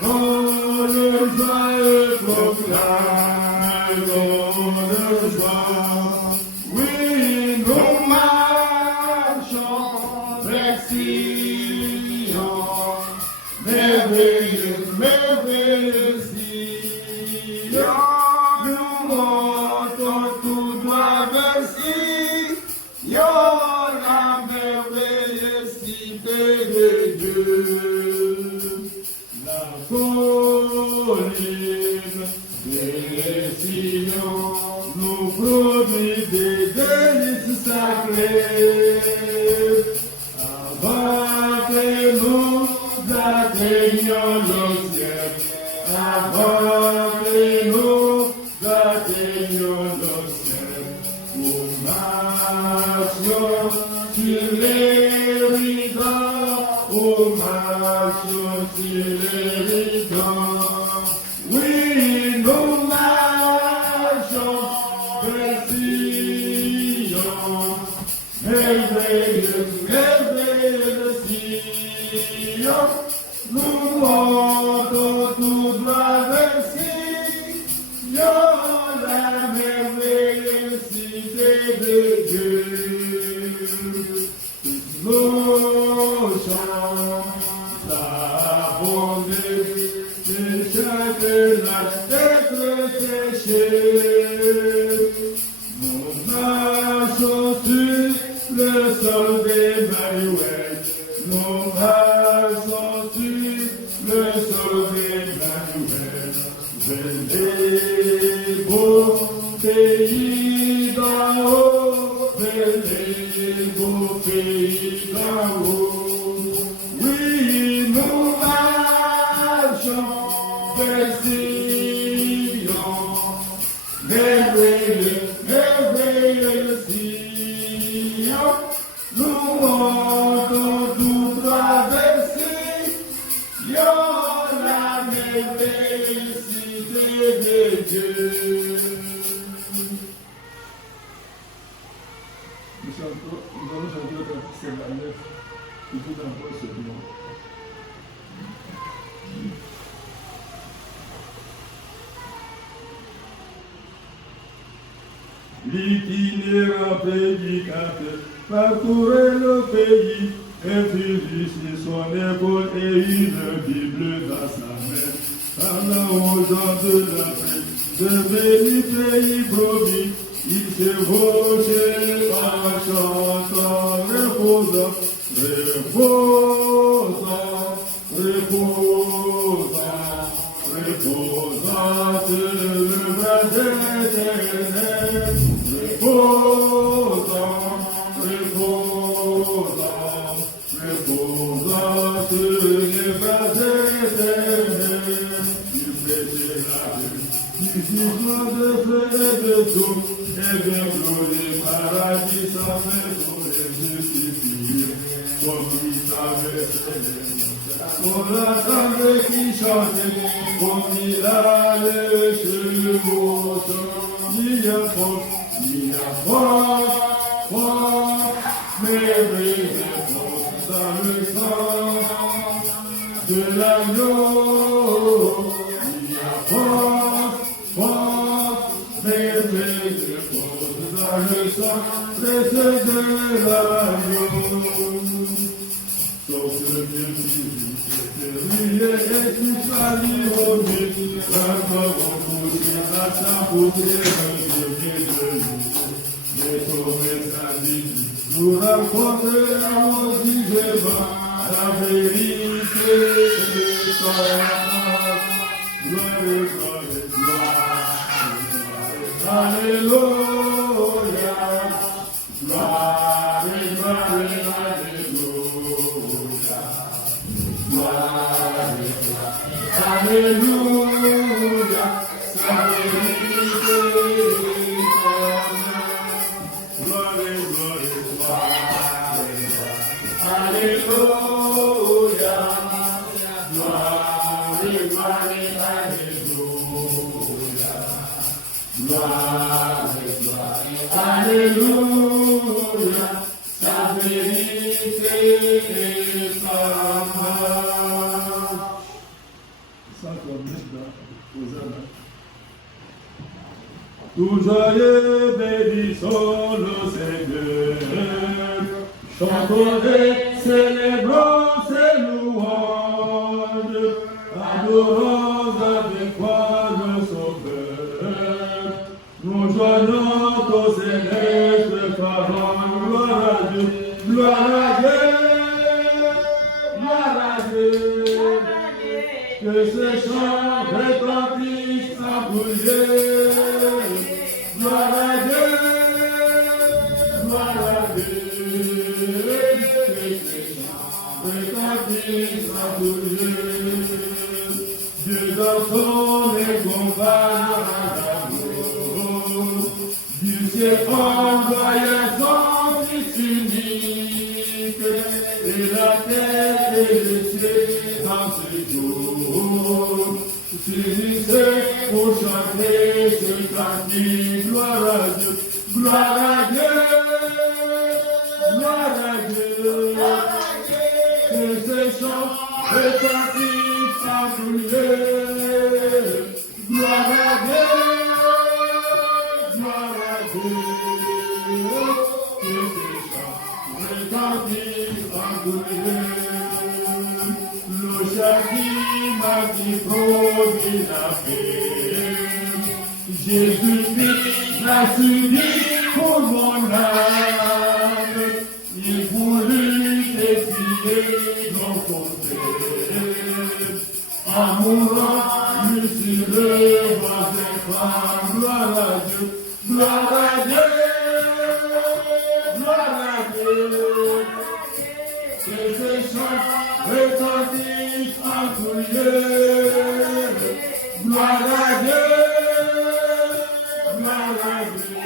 Oh, le joyeux proclame, oh, le joie. Oui, nous marchons vers Sion, merveilleux, merveilleux Sion. Nous montons tout droit vers Sion, la merveilleuse cité de Dieu. La colline des Sion nous produit des délices sacrées. Abattez-nous, atteignons le ciel. Abattez-nous, atteignons le ciel. Nous marchions sur les rideaux, nous marchions sur les rideaux. Oui, nous marchons vers Sion, merveilleux, merveilleux Sion. Nous montons tout droit vers Sion, la merveilleuse cité de Dieu. Nos chants abondés, de la tête séchée. Nous marchons sur le sol des manuels. Nous marchons sur le sol des manuels. Venez, beau pays d'en haut. Venez, beau pays d'en haut. Oui, nous marchons vers Sion, merveilleux, merveilleux Sion. Nous montons tout droit vers Sion, la merveilleuse cité de Dieu. Nous allons chanter le c'est la lettre qui vous envoie ce nom. L'itinérant prédicateur parcourait le pays, introduisit son épaule et une Bible dans sa main. Parlant aux gens de la paix, de béni pays promis, il s'évoquait en chantant, reposant, reposant, reposant, reposant sur le bras éternel. Reposant, reposant, reposant sur les bras éternels. Il prêchait la vie, il jugement de feu et de tout, et bien glorieux paradis sans maison et justifié, comme il savait faire. On l'entendait qui chantait, comme il allait chez le beau il y a fort, mais dans le sang de l'agneau. Il y a fort, mais dans le sang de l'agneau. Sauf le Dieu qui brillait et qui faillit au milieu, encore on poussait à sa poussière, nous rencontrons vivement la vérité et son amour. Gloire, gloire, gloire. Alléluia. Gloire, gloire, alléluia. Gloire, gloire, alléluia. Sa vérité et son Alléluia, gloire, gloire, alléluia, gloire, gloire, alléluia, sa vérité et sa main. tout joyeux bénissons le Seigneur, chantons et célébrons ses louanges, adorons avec foi le Sauveur, nous joignons aux célestes paroles, gloire à Dieu, gloire à Dieu, gloire à Dieu, que ce chant retentisse en bouillée, gloire à Dieu, gloire à Dieu, que ce chant retentisse en bouillée, Dieu dans son incomparable amour, du ciel envoya son Fils unique, et la terre et les cieux dans ce jour s'unissaient pour chanter ce cantique. Gloire à Dieu, gloire à Dieu, gloire à Dieu, que ce chant retentisse en tout lieu. Gloire à Dieu, gloire à Dieu, que ce chant retentisse en tout lieu. Le châtiment qui produit la paix, Jésus-Christ l'a subi pour mon âme, il voulut expier nos fautes, en mourant, lui sur le roi des femmes. Gloire à Dieu, gloire à Dieu, gloire à Dieu, que ce chant retentisse en tout lieu. Gloire à Dieu, gloire à Dieu,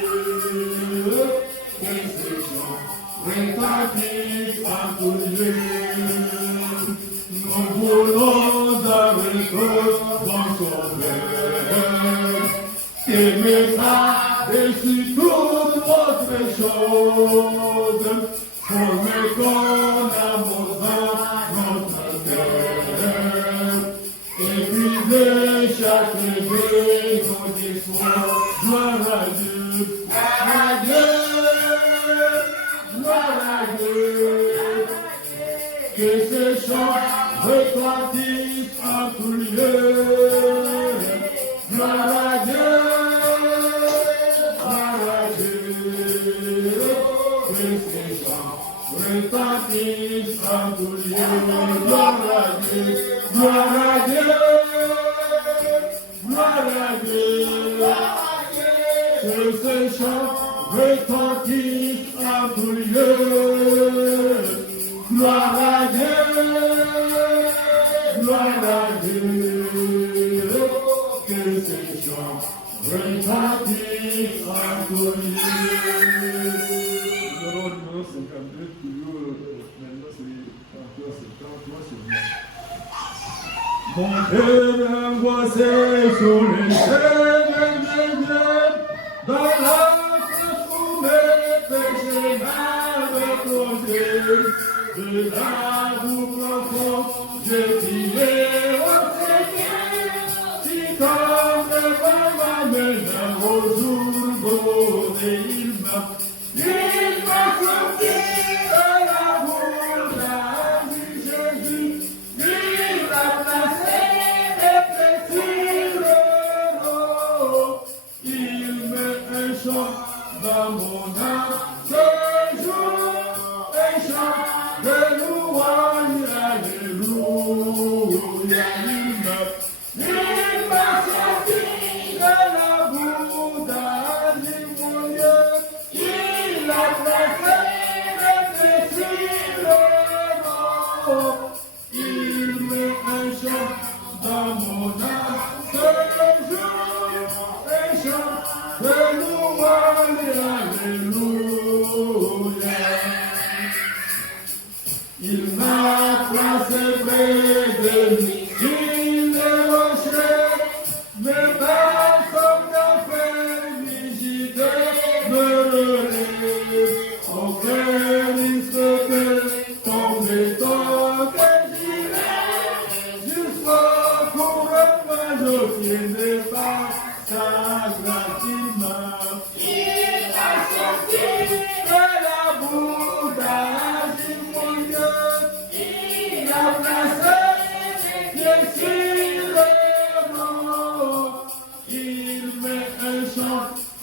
que ce chant retentisse en tout lieu. Nous voulons avec bon Sauveur, qui mettra dessus toute votre chose, pour mettre ton amour dans notre cœur, et briser chaque de nos discours. Gloire à Dieu, gloire à Dieu, gloire à Dieu, que ce chant retentisse en tout lieu. Gloire à Dieu, gloire à Dieu, que ce chant retentisse en tout lieu. Gloire à Dieu, gloire à Dieu, gloire à Dieu, que ce chant retentisse en tout lieu. Gloire à Dieu, gloire à Dieu, que ce chant retentisse en tout lieu. Numéro 52, toujours, maintenant c'est encore 73, c'est bon. Mon cœur angoissé sur les chemins de Dieu, dans la place où mes péchés m'avaient causé. De la boue profonde, je criais au Seigneur, si comme le vent m'amène au jour beau, et il m'a sorti de la boue, de Jésus, il m'a placé des plaisirs heureux, il met un chant dans mon âme, ce jour, un chant de louange, alléluia, il m'a sorti de la boue d'Alléluia, il a placé des plaisirs, il met un chant dans mon âme, ce jour, un chant de louange, alléluia. Il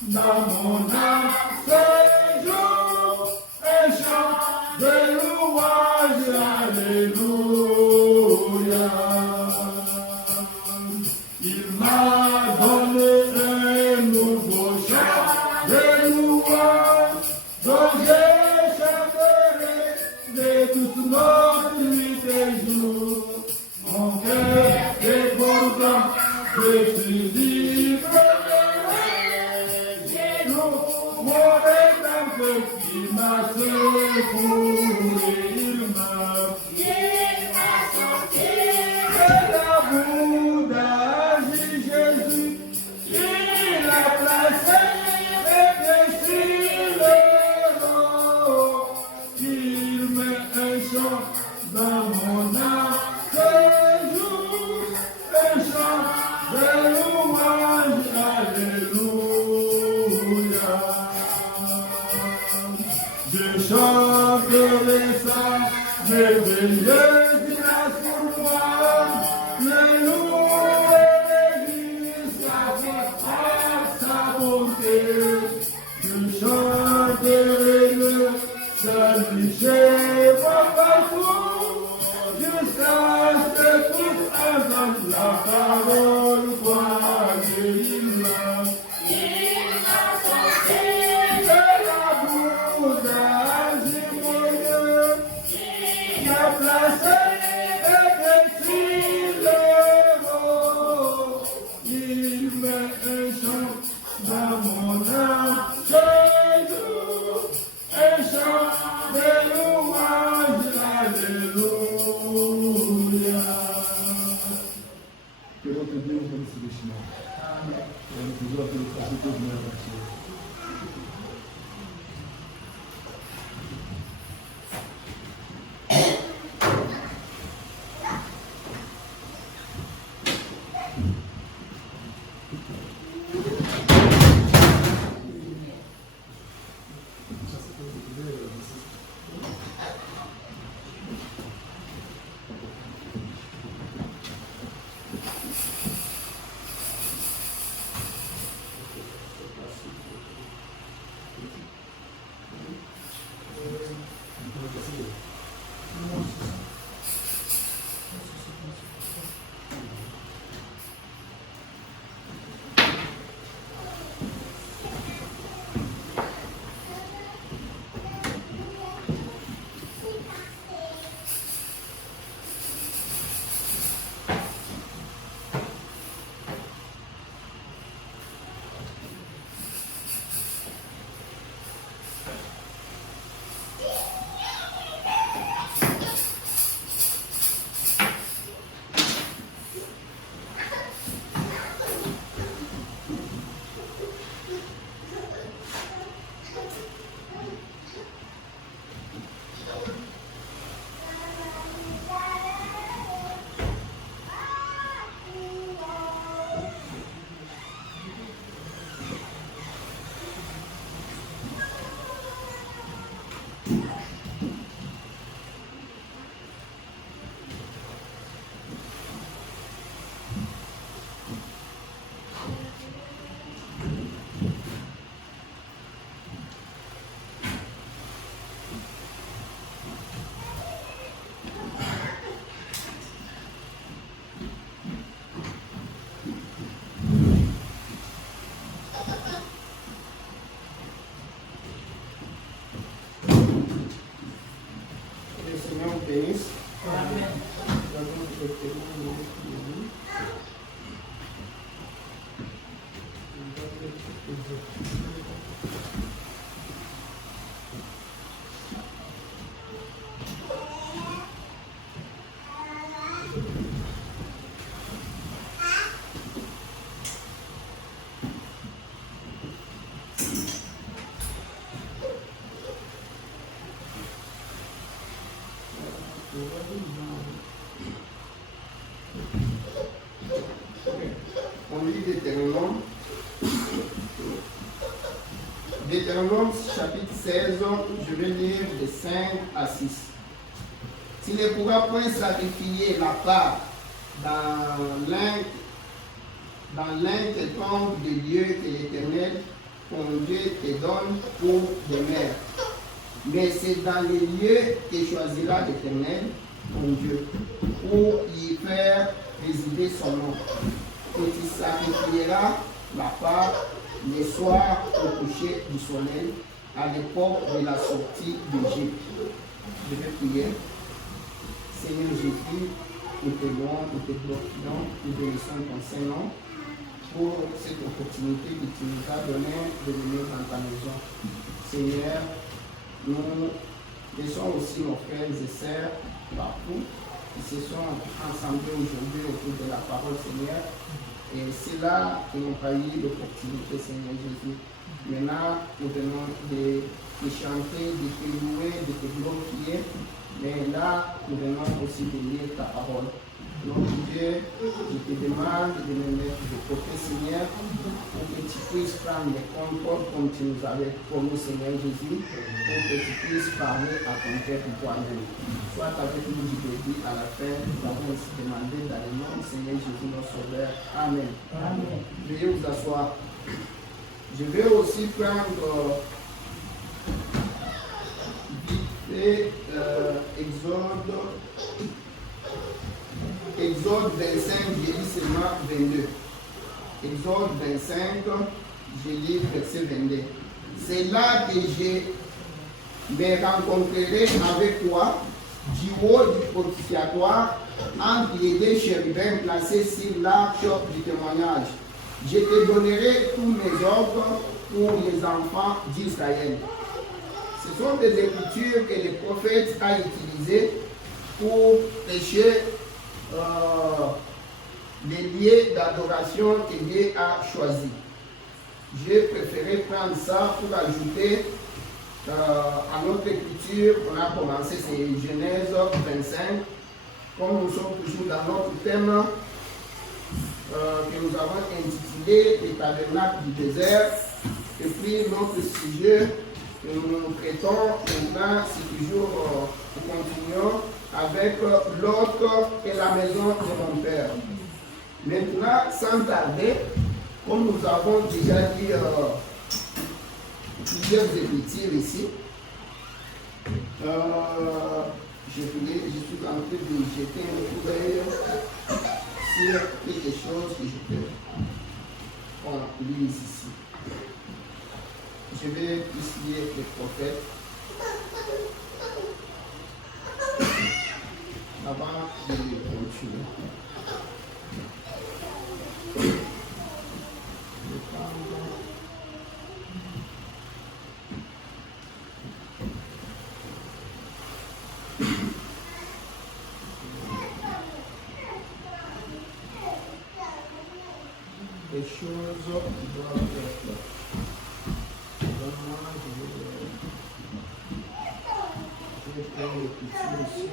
Dans mon âme, ce jour, un chant de louange, alléluia. Il m'a donné un nouveau chant de louange, dont je chanterai de toute notre nuit et jour. Mon cœur débordant de ce livre. Il m'a secouru, il m'a sauvé de l'amour d'agir Jésus. Il a placé mes péchés l'eau. Il met un chant dans mon âme ce jour, un chant de louange, alléluia. Je chanterai ça, merveilleuse grâce pour moi. Je louerai sa voix, sa bonté. Je chanterai le salut chez moi partout. Je sache que tout entend la parole, croyez il m'a. Il met un chant dans mon âme, un chant de louange, alléluia. Que notre Dieu nous bénisse richement. Amen. Et nous pouvons appeler le frère de Dieu. Deutéronome chapitre 16, je vais lire de 5 à 6. Tu ne pourras point sacrifier la part dans l'un des temples de Dieu que l'Éternel, ton Dieu, te donne pour demeure. Mais c'est dans les lieux que choisira l'Éternel, ton Dieu, pour y faire résider son nom. Et tu sacrifieras la part le soir au coucher du soleil, à l'époque de la sortie d'Égypte. Je vais prier. Seigneur Jésus, nous te louons, nous te glorifions, nous bénissons ton Saint-Nom pour cette opportunité que tu nous as donnée de venir dans ta maison. Seigneur, nous laissons aussi nos frères et sœurs partout qui se sont rassemblés aujourd'hui autour de la parole, Seigneur. Et c'est là qu'ils n'ont pas eu l'opportunité, Seigneur Jésus. Maintenant, nous venons de chanter, de te louer, de te glorifier. Mais là, nous venons aussi de lire ta parole. Donc Dieu, je te demande de me mettre de côté, Seigneur, pour que tu puisses prendre les contrôles comme tu nous avais promis, Seigneur Jésus, pour que tu puisses parler à ton peuple toi-même. Sois avec nous du début à la fin, nous avons aussi demandé dans le nom du Seigneur Jésus, notre Sauveur. Amen. Amen. Veuillez vous asseoir. Je vais aussi prendre vite fait Exode 25, j'ai lu seulement 22. Exode 25, j'ai lu verset 22. C'est là que je me rencontrerai avec toi du haut du fortificatoire entre les deux chérubins placés sur l'arche du témoignage. Je te donnerai tous mes ordres pour les enfants d'Israël. Ce sont des écritures que le prophète a utilisées pour prêcher les lieux d'adoration que Dieu a choisis. J'ai préféré prendre ça pour ajouter à notre écriture. On a commencé, c'est Genèse 25. Comme nous sommes toujours dans notre thème que nous avons intitulé les tabernacles du désert, et puis notre sujet que nous traitons maintenant, c'est toujours, nous continuons avec l'autre et la maison de mon père. Maintenant, sans tarder, comme nous avons déjà dit plusieurs écritures ici, je suis en train de jeter un coup d'œil sur quelque chose que je peux lire ici. Je vais plus lire les prophètes avant de continuer. Les choses doivent être. Je vais faire le petit aussi.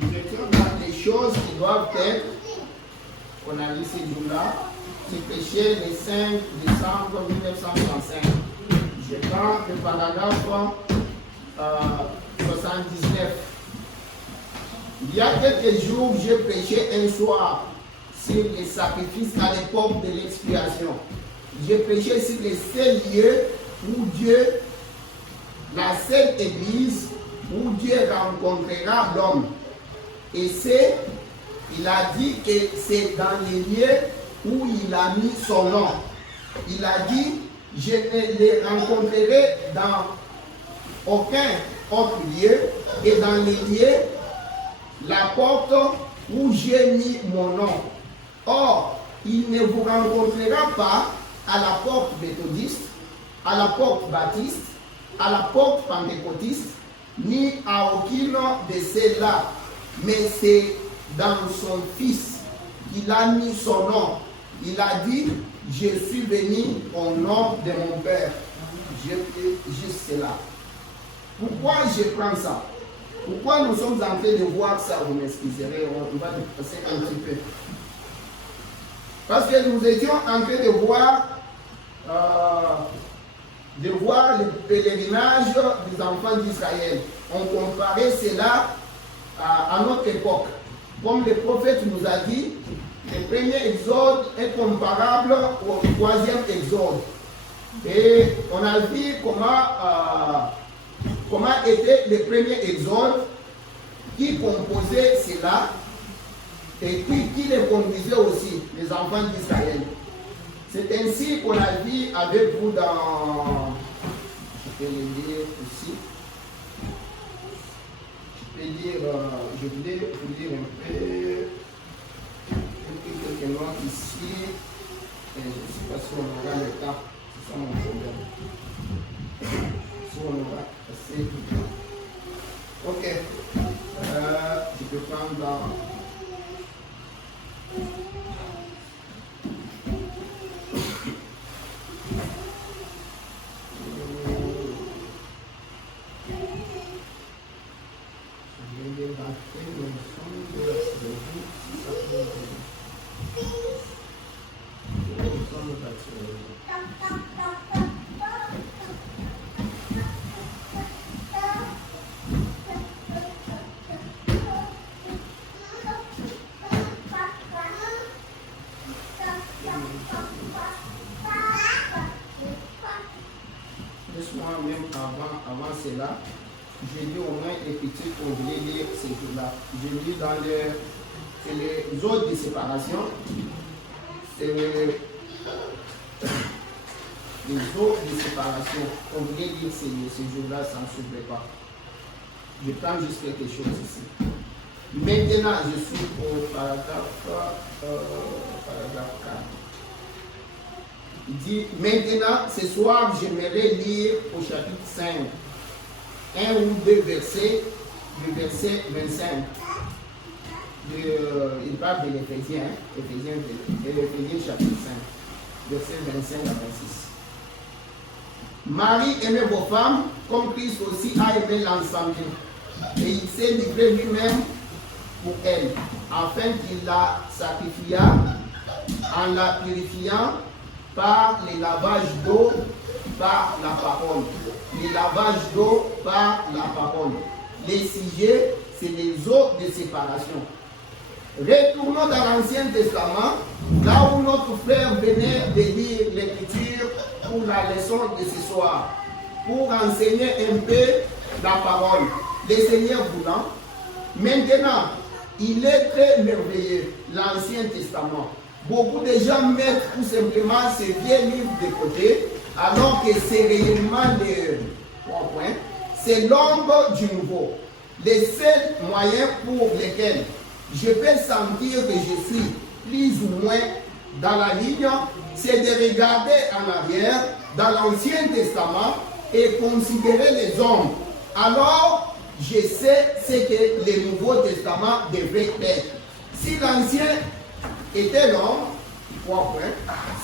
Nous étions dans les choses qui doivent être. On a lu ces jours-là. C'est péché le 5 décembre 1935. Je prends le paragraphe 79. Il y a quelques jours, j'ai prêché un soir sur les sacrifices à l'époque de l'expiation. J'ai prêché sur les seuls lieux où Dieu, la seule église, où Dieu rencontrera l'homme. Et c'est, il a dit que c'est dans les lieux où il a mis son nom. Il a dit, je ne les rencontrerai dans aucun autre lieu et dans les lieux la porte où j'ai mis mon nom. Or, il ne vous rencontrera pas à la porte méthodiste, à la porte baptiste, à la porte pentecôtiste, ni à aucune de celles-là. Mais c'est dans son Fils qu'il a mis son nom. Il a dit, je suis venu au nom de mon Père. Je fais juste cela. Pourquoi je prends ça? Pourquoi nous sommes en train de voir ça? Vous m'excuserez, on va dépasser un petit peu. Parce que nous étions en train de voir le pèlerinage des enfants d'Israël. On comparait cela à notre époque. Comme le prophète nous a dit, le premier exode est comparable au troisième exode. Et on a vu comment était le premier exode, qui composait cela, et puis qui les conduisait aussi, les enfants d'Israël. C'est ainsi qu'on a vu avec vous dans, je peux le lire aussi, je voulais vous dire un peu, quelques notes ici, et je ne sais pas si on aura le temps, c'est ça mon problème. Si on aura assez de temps. Ok, je peux prendre dans... Même avant cela, j'ai lu au moins les petits qu'on voulait lire ces jours-là. J'ai lu dans les autres de séparation. C'est les autres de séparation. On voulait lire ces jours-là, ça ne se fait pas. Je prends juste quelque chose ici. Maintenant, je suis au paragraphe 4. Il dit, maintenant, ce soir, j'aimerais lire au chapitre 5, un ou deux versets, le verset 25. Il parle de l'Éphésiens, Éphésiens chapitre 5, verset 25 à 26. Marie, aimez vos femmes, comme Christ aussi a aimé l'ensemble. Et il s'est livré lui-même pour elle, afin qu'il la sacrifia en la purifiant par les lavages d'eau, par la parole. Les lavages d'eau par la parole. Les sujets, c'est les eaux de séparation. Retournons dans l'Ancien Testament, là où notre frère venait de lire l'Écriture pour la leçon de ce soir, pour enseigner un peu la parole. Le Seigneur voulant. Maintenant, il est très merveilleux, l'Ancien Testament. Beaucoup de gens mettent tout simplement ces vieux livres de côté, alors que c'est réellement c'est l'ombre du nouveau. Les seuls moyens pour lesquels je peux sentir que je suis plus ou moins dans la ligne, c'est de regarder en arrière dans l'Ancien Testament et considérer les hommes. Alors, je sais ce que le Nouveau Testament devrait être. Si l'Ancien était l'homme,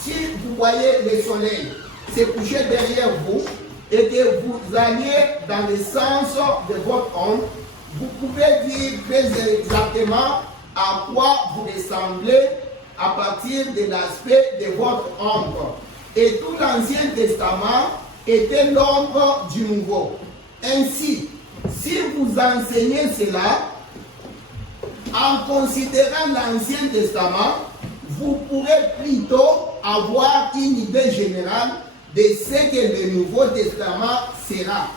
si vous voyez le soleil se coucher derrière vous et que vous alliez dans le sens de votre ombre, vous pouvez dire très exactement à quoi vous ressemblez à partir de l'aspect de votre ombre. Et tout l'Ancien Testament était l'ombre du Nouveau. Ainsi, si vous enseignez cela, en considérant l'Ancien Testament, vous pourrez plutôt avoir une idée générale de ce que le Nouveau Testament sera.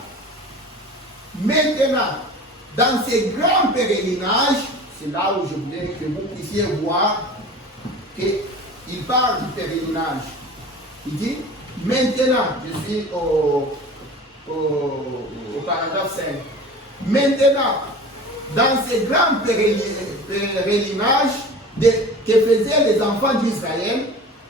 Maintenant, dans ces grands pèlerinages, c'est là où je voulais que vous puissiez voir qu'il parle du pèlerinage. Il dit, maintenant, je suis au paragraphe 5. Maintenant, dans ces grands pèlerinages que faisaient les enfants d'Israël,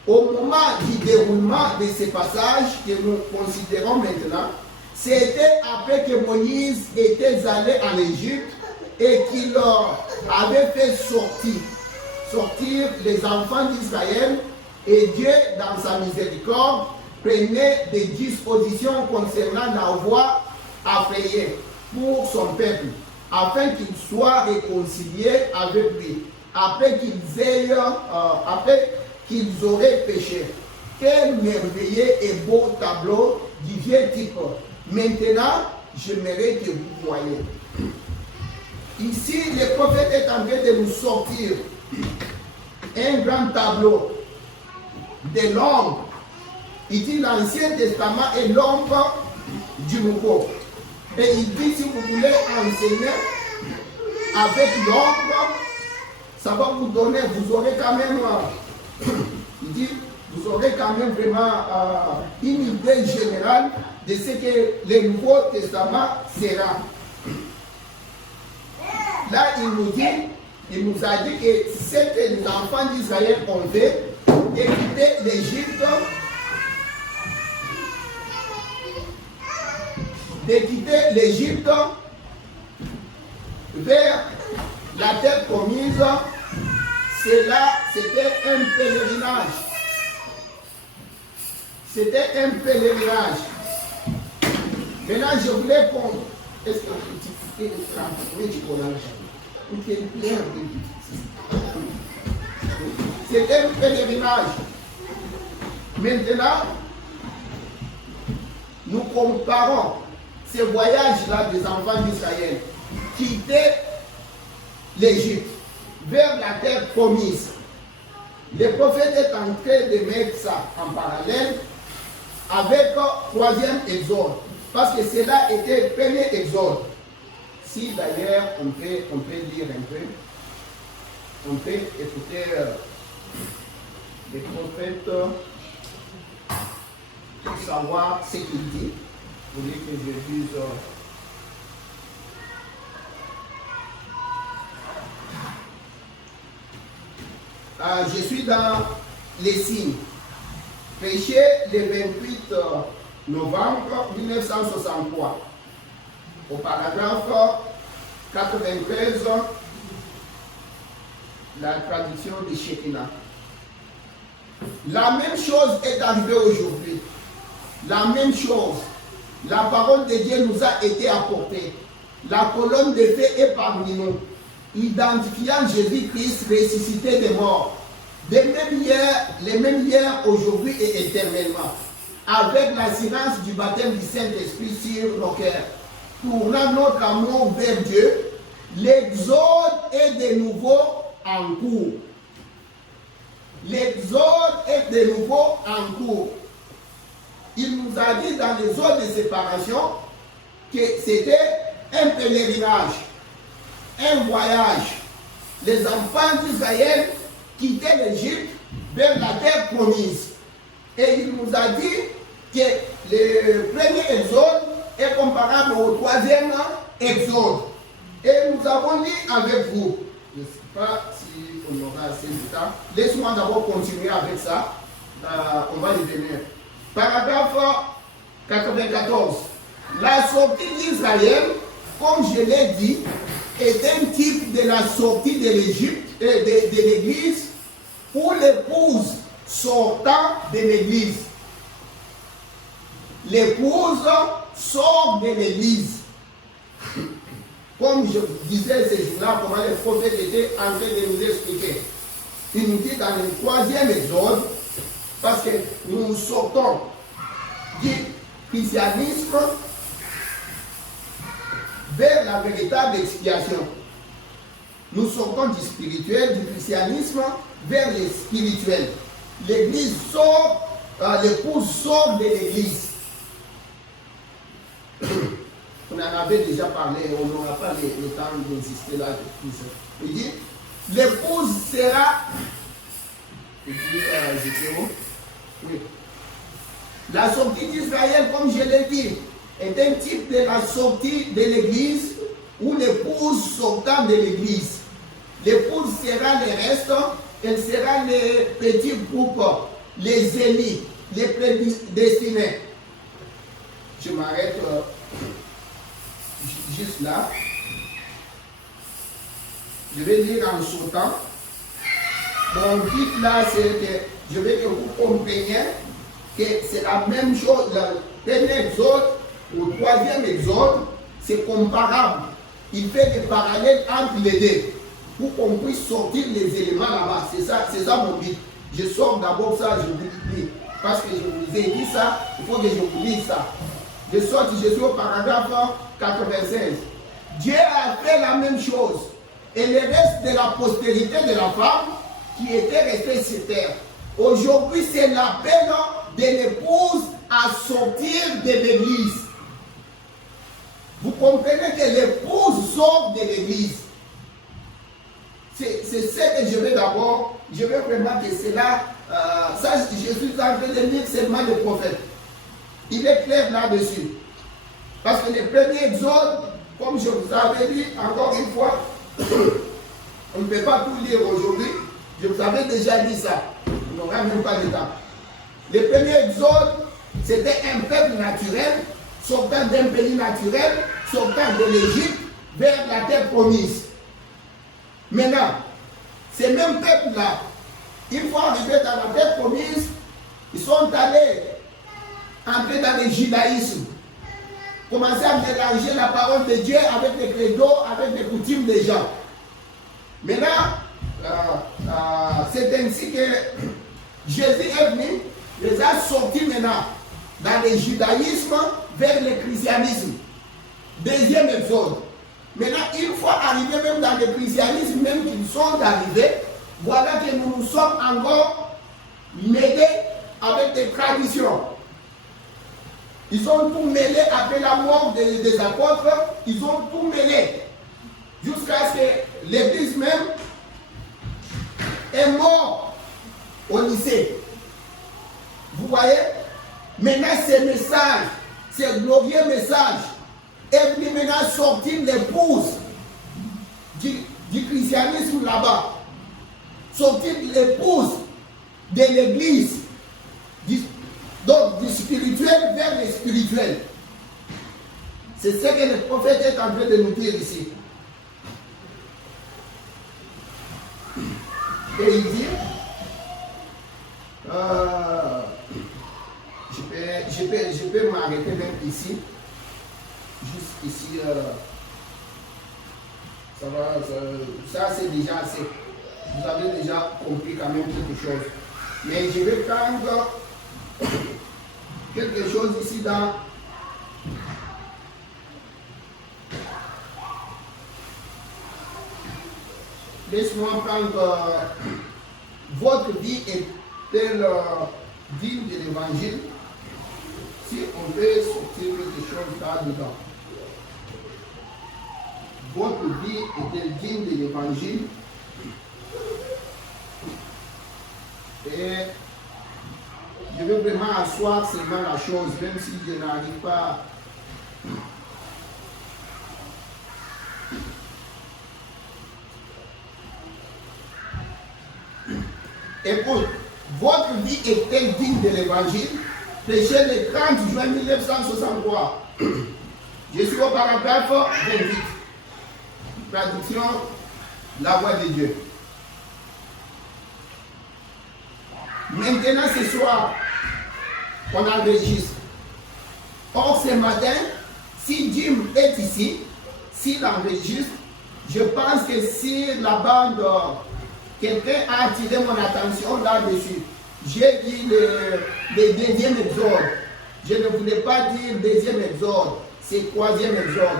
au moment du déroulement de ces passages que nous considérons maintenant, c'était après que Moïse était allé en Égypte et qu'il leur avait fait sortir les enfants d'Israël, et Dieu, dans sa miséricorde, prenait des dispositions concernant la voie à frayer pour son peuple, afin qu'il soit réconcilié avec lui, après qu'ils auraient péché. Quel merveilleux et beau tableau du vieux type. Maintenant, j'aimerais que vous voyez. Ici, le prophète est en train de nous sortir un grand tableau de l'ombre. Il dit l'Ancien Testament est l'ombre du Nouveau. Et il dit si vous voulez enseigner avec l'ombre, ça va vous donner, vous aurez quand même, il dit, vous aurez quand même vraiment une idée générale de ce que le Nouveau Testament sera. Là, il nous a dit que ce que les enfants d'Israël ont fait, de quitter l'Égypte, vers la terre promise, c'était un pèlerinage. C'était un pèlerinage. Maintenant, je voulais qu'on... Est-ce que c'était un pèlerinage. Maintenant, nous comparons ces voyages-là des enfants d'Israël, quitter l'Égypte vers la terre promise. Le prophète est en train de mettre ça en parallèle avec le troisième exode, parce que cela était le premier exode. Si d'ailleurs on peut lire un peu, on peut écouter les prophètes pour savoir ce qu'il dit. Vous voulez que je dise je suis dans les signes. Péché le 28 novembre 1963. Au paragraphe 93, la traduction de Shekinah. La même chose est arrivée aujourd'hui. La même chose. La parole de Dieu nous a été apportée. La colonne de feu est parmi nous, identifiant Jésus-Christ ressuscité des morts. Les mêmes hier, aujourd'hui et éternellement. Avec l'assurance du baptême du Saint-Esprit sur nos cœurs. Tournant notre amour vers Dieu, l'exode est de nouveau en cours. L'exode est de nouveau en cours. Il nous a dit dans les zones de séparation que c'était un pèlerinage, un voyage. Les enfants d'Israël quittaient l'Égypte vers la terre promise. Et il nous a dit que le premier exode est comparable au troisième exode. Et nous avons lu avec vous. Je ne sais pas si on aura assez de temps. Laisse-moi d'abord continuer avec ça. On va y venir. Paragraphe 94. La sortie d'Israël, comme je l'ai dit, est un type de la sortie de l'Égypte, de l'Église, pour l'épouse sortant de l'Église. L'épouse sort de l'Église. Comme je disais ces jours-là, comment les prophètes étaient en train de nous expliquer. Il nous dit dans le troisième exode, parce que nous sortons du christianisme vers la véritable expiation. Nous sortons du spirituel, du christianisme vers le spirituel. L'église sort, l'épouse sort de l'église. On en avait déjà parlé, on n'aura pas le temps d'insister là. Il dit, l'épouse sera... Oui. La sortie d'Israël, comme je l'ai dit, est un type de la sortie de l'église ou l'épouse sortant de l'église. L'épouse sera le reste, elle sera les petits groupes, les élites, les prédestinés. Je m'arrête juste là. Je vais lire en sautant. Mon titre là, c'est que je veux que vous compreniez que c'est la même chose. Le premier exode, le troisième exode, c'est comparable. Il fait des parallèles entre les deux pour qu'on puisse sortir les éléments là-bas. C'est ça mon but. Je sors d'abord ça, je vous dis, parce que je vous ai dit ça, il faut que je vous dise ça. Je suis au paragraphe 96. Dieu a fait la même chose. Et le reste de la postérité de la femme qui était restée sur terre. Aujourd'hui, c'est l'appel de l'épouse à sortir de l'église. Vous comprenez que l'épouse sort de l'église. C'est ce que je veux d'abord. Je veux vraiment que c'est là. Ça, je suis en train de lire seulement le prophète. Il est clair là-dessus. Parce que le premier exode, comme je vous avais dit encore une fois, on ne peut pas tout lire aujourd'hui. Je vous avais déjà dit ça. On n'aura même pas de temps. Le premier exode, c'était un peuple naturel, sortant d'un pays naturel, sortant de l'Égypte vers la terre promise. Maintenant, ces mêmes peuples-là, une fois arrivés dans la terre promise, ils sont allés entrer dans le judaïsme, commencer à mélanger la parole de Dieu avec les credos, avec les coutumes des gens. Maintenant, c'est ainsi que Jésus est venu, les a sortis maintenant dans le judaïsme vers le christianisme. Deuxième exode. Maintenant, une fois arrivés même dans le christianisme, même qu'ils sont arrivés, voilà que nous nous sommes encore mêlés avec des traditions. Ils ont tout mêlé après la mort des apôtres, ils ont tout mêlé. Jusqu'à ce que l'Église même est morte au lycée. Vous voyez? Maintenant, ce message, ce glorieux message, est venu maintenant sortir l'épouse du christianisme là-bas. Sortir l'épouse de l'église. Donc, du spirituel vers le spirituel. C'est ce que le prophète est en train de nous dire ici. Et il dit, je peux m'arrêter même ici. Juste ici, ça c'est déjà assez. Vous avez déjà compris quand même quelque chose. Mais je vais prendre quelque chose ici dans laisse-moi prendre votre vie est-elle digne de l'évangile? Si on peut sortir quelque chose là-dedans. Votre vie est-elle digne de l'évangile? Et je veux vraiment asseoir seulement la chose, même si je n'arrive pas. Écoute, votre vie est-elle digne de l'évangile? Prêché le 30 juin 1963. Je suis au paragraphe 28. Traduction, la voix de Dieu. Maintenant, ce soir, on enregistre. Or, ce matin, si Jim est ici, s'il enregistre, je pense que si la bande, quelqu'un a attiré mon attention là-dessus. J'ai dit le deuxième exode. Je ne voulais pas dire deuxième exode, c'est troisième exode.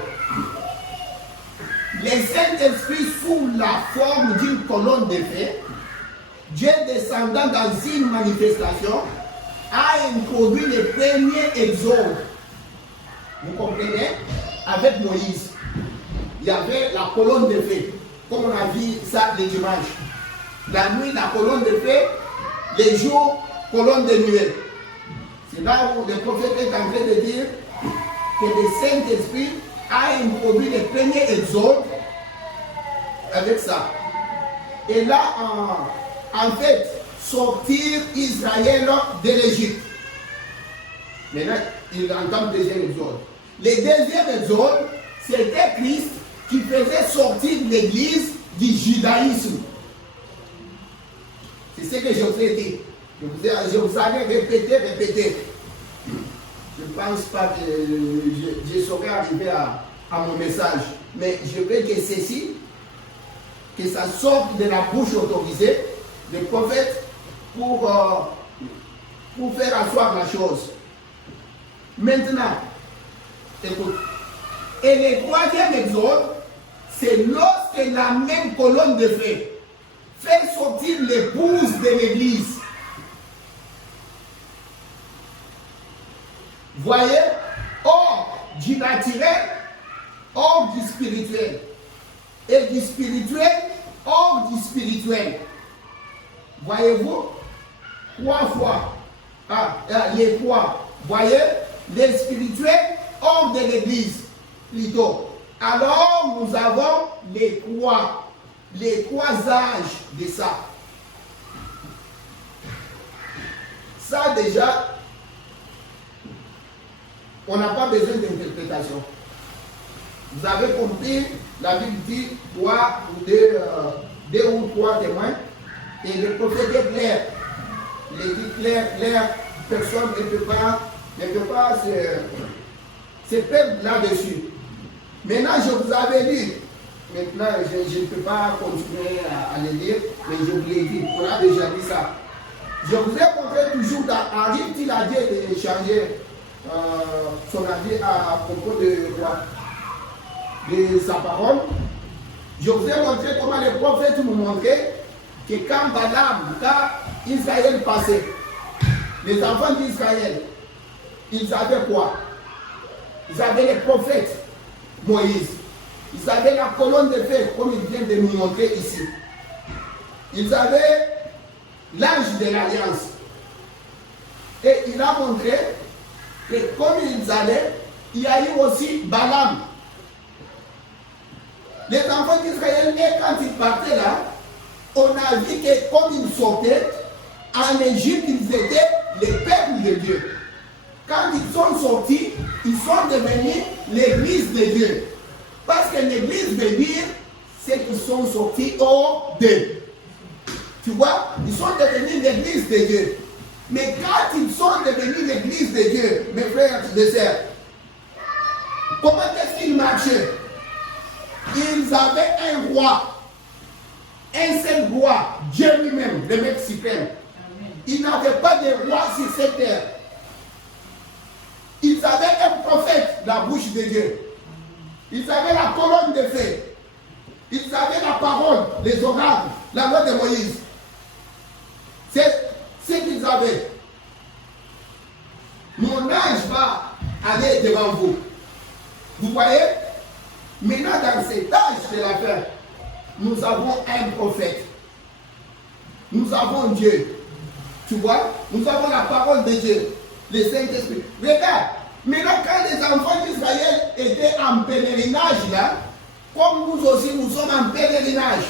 Le Saint-Esprit, sous la forme d'une colonne de feu, Dieu descendant dans une manifestation, a introduit le premier exode. Vous comprenez? Avec Moïse. Il y avait la colonne de feu, comme on a vu ça le dimanche. La nuit, la colonne de feu, les jours, colonne de nuée. C'est là où le prophète est en train de dire que le Saint-Esprit a introduit le premier exode avec ça. Et là, en fait, sortir Israël de l'Égypte. Maintenant, il entend le deuxième exode. Le deuxième exode, c'était Christ qui faisait sortir l'Église du judaïsme. C'est ce que je vous ai dit. Je vous avais répété. Je ne pense pas que je saurais arriver à mon message. Mais je veux que ceci, que ça sorte de la bouche autorisée, le prophète, pour faire asseoir la chose. Maintenant, écoute. Et le troisième exode, c'est lorsque la même colonne de feu fait sortir l'épouse de l'église. Voyez, hors du naturel, hors du spirituel. Et du spirituel, hors du spirituel. Voyez-vous? 3 fois. Les 3. Voyez? Les spirituels hors de l'église. Plutôt. Alors, nous avons les trois âges de ça. Ça, déjà, on n'a pas besoin d'interprétation. Vous avez compris, la Bible dit 3 ou 2 ou 3 témoins, et le prophète est clair. Il est dit clair, personne ne peut pas se perdre là-dessus. Maintenant, je vous avais dit, maintenant je ne peux pas continuer à le dire, mais je vous l'ai dit, on a déjà dit ça. Je vous ai montré toujours arrive-t-il à Dieu de changer son avis à propos de sa parole. Je vous ai montré comment les prophètes nous montraient que quand Israël passait, les enfants d'Israël, ils avaient quoi? Ils avaient les prophètes, Moïse. Ils avaient la colonne de feu, comme il vient de nous montrer ici. Ils avaient l'ange de l'alliance. Et il a montré que comme ils allaient, il y a eu aussi Balaam. Les enfants d'Israël, et quand ils partaient là, on a vu que comme ils sortaient, en Égypte, ils étaient les peuples de Dieu. Quand ils sont sortis, ils sont devenus l'église de Dieu. Parce que l'église veut dire ceux qui sont sortis hors d'eux. Tu vois, ils sont devenus l'église de Dieu. Mais quand ils sont devenus l'église de Dieu, mes frères et sœurs, comment est-ce qu'ils marchaient? Ils avaient un roi, un seul roi, Dieu lui-même, le Maître suprême. Ils n'avaient pas de roi sur cette terre. Ils avaient un prophète, la bouche de Dieu. Ils avaient la colonne de feu. Ils avaient la parole, les oracles, la loi de Moïse. C'est ce qu'ils avaient. Mon ange va aller devant vous. Vous voyez? Maintenant, dans cet âge de la fin, nous avons un prophète. Nous avons Dieu. Tu vois? Nous avons la parole de Dieu. Le Saint-Esprit. Regarde, maintenant quand les enfants d'Israël étaient en pèlerinage là, comme nous aussi nous sommes en pèlerinage,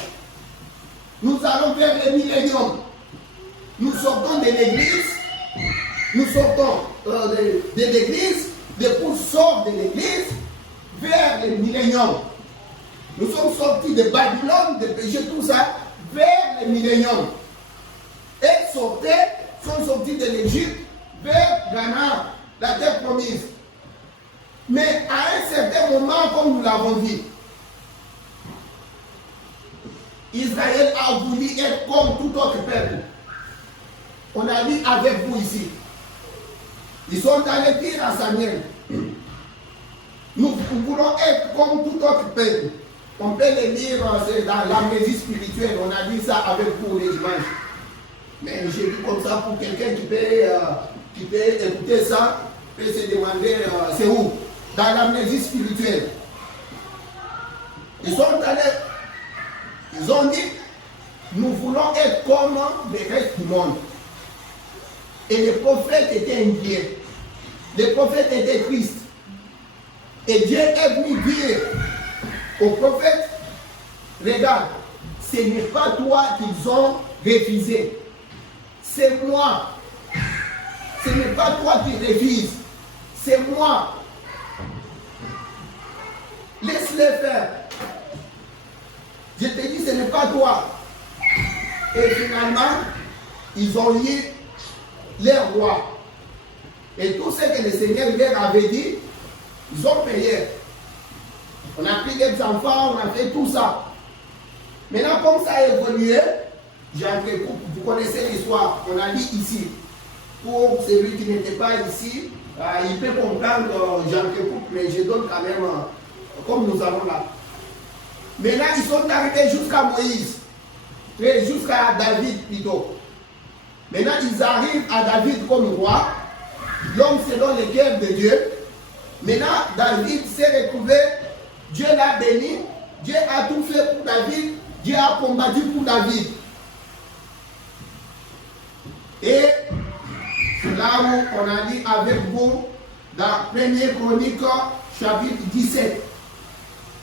nous allons vers le millénium. Nous sortons de l'église, nous sortons de l'église, l'épouse sort de l'église vers le millénium. Nous sommes sortis de Babylone, de péché, tout ça, vers le millénium. Et sont sortis de l'Égypte vers Ghana, la terre promise. Mais à un certain moment, comme nous l'avons dit, Israël a voulu être comme tout autre peuple. On a dit avec vous ici. Ils sont allés dire à Samuel, nous voulons être comme tout autre peuple. On peut le lire dans l'amnésie spirituelle, on a dit ça avec vous les dimanches. Mais j'ai vu comme ça pour quelqu'un qui peut écouter ça, peut se demander c'est où? Dans l'amnésie spirituelle. Ils sont allés, ils ont dit, nous voulons être comme le reste du monde. Et le prophète était un Dieu. Le prophète était Christ. Et Dieu est venu dire au prophète, regarde, ce n'est pas toi qu'ils ont refusé. C'est moi. Ce n'est pas toi qui refuses. C'est moi. Laisse-les faire. Je te dis, ce n'est pas toi. Et finalement, ils ont eu leur roi. Et tout ce que le Seigneur leur avait dit, ils ont payé. On a pris les enfants, on a fait tout ça. Maintenant, comme ça a évolué, Jean Kécoup, vous connaissez l'histoire, on a dit ici. Pour celui qui n'était pas ici, il peut comprendre Jean Kécoup, mais je donne quand même comme nous avons là. Maintenant, ils sont arrivés jusqu'à Moïse, jusqu'à David plutôt. Maintenant, ils arrivent à David comme roi, l'homme selon les cœurs de Dieu. Maintenant, David s'est retrouvé, Dieu l'a béni, Dieu a tout fait pour David, Dieu a combattu pour David. Et c'est là où on a dit avec vous dans 1er Chronique, chapitre 17.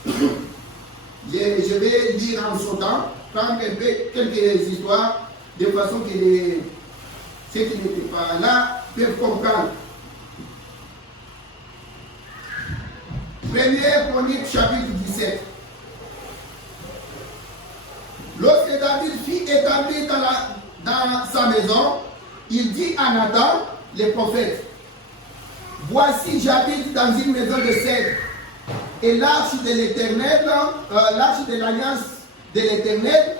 Je vais lire en son temps, prendre quelques histoires, de façon que ceux qui n'étaient pas là peuvent comprendre. 1er Chronique, chapitre 17. Lorsque David fut établi dans sa maison, il dit à Nathan, le prophète, « Voici, j'habite dans une maison de cèdre, et l'arche de l'Éternel, l'arche de l'alliance de l'Éternel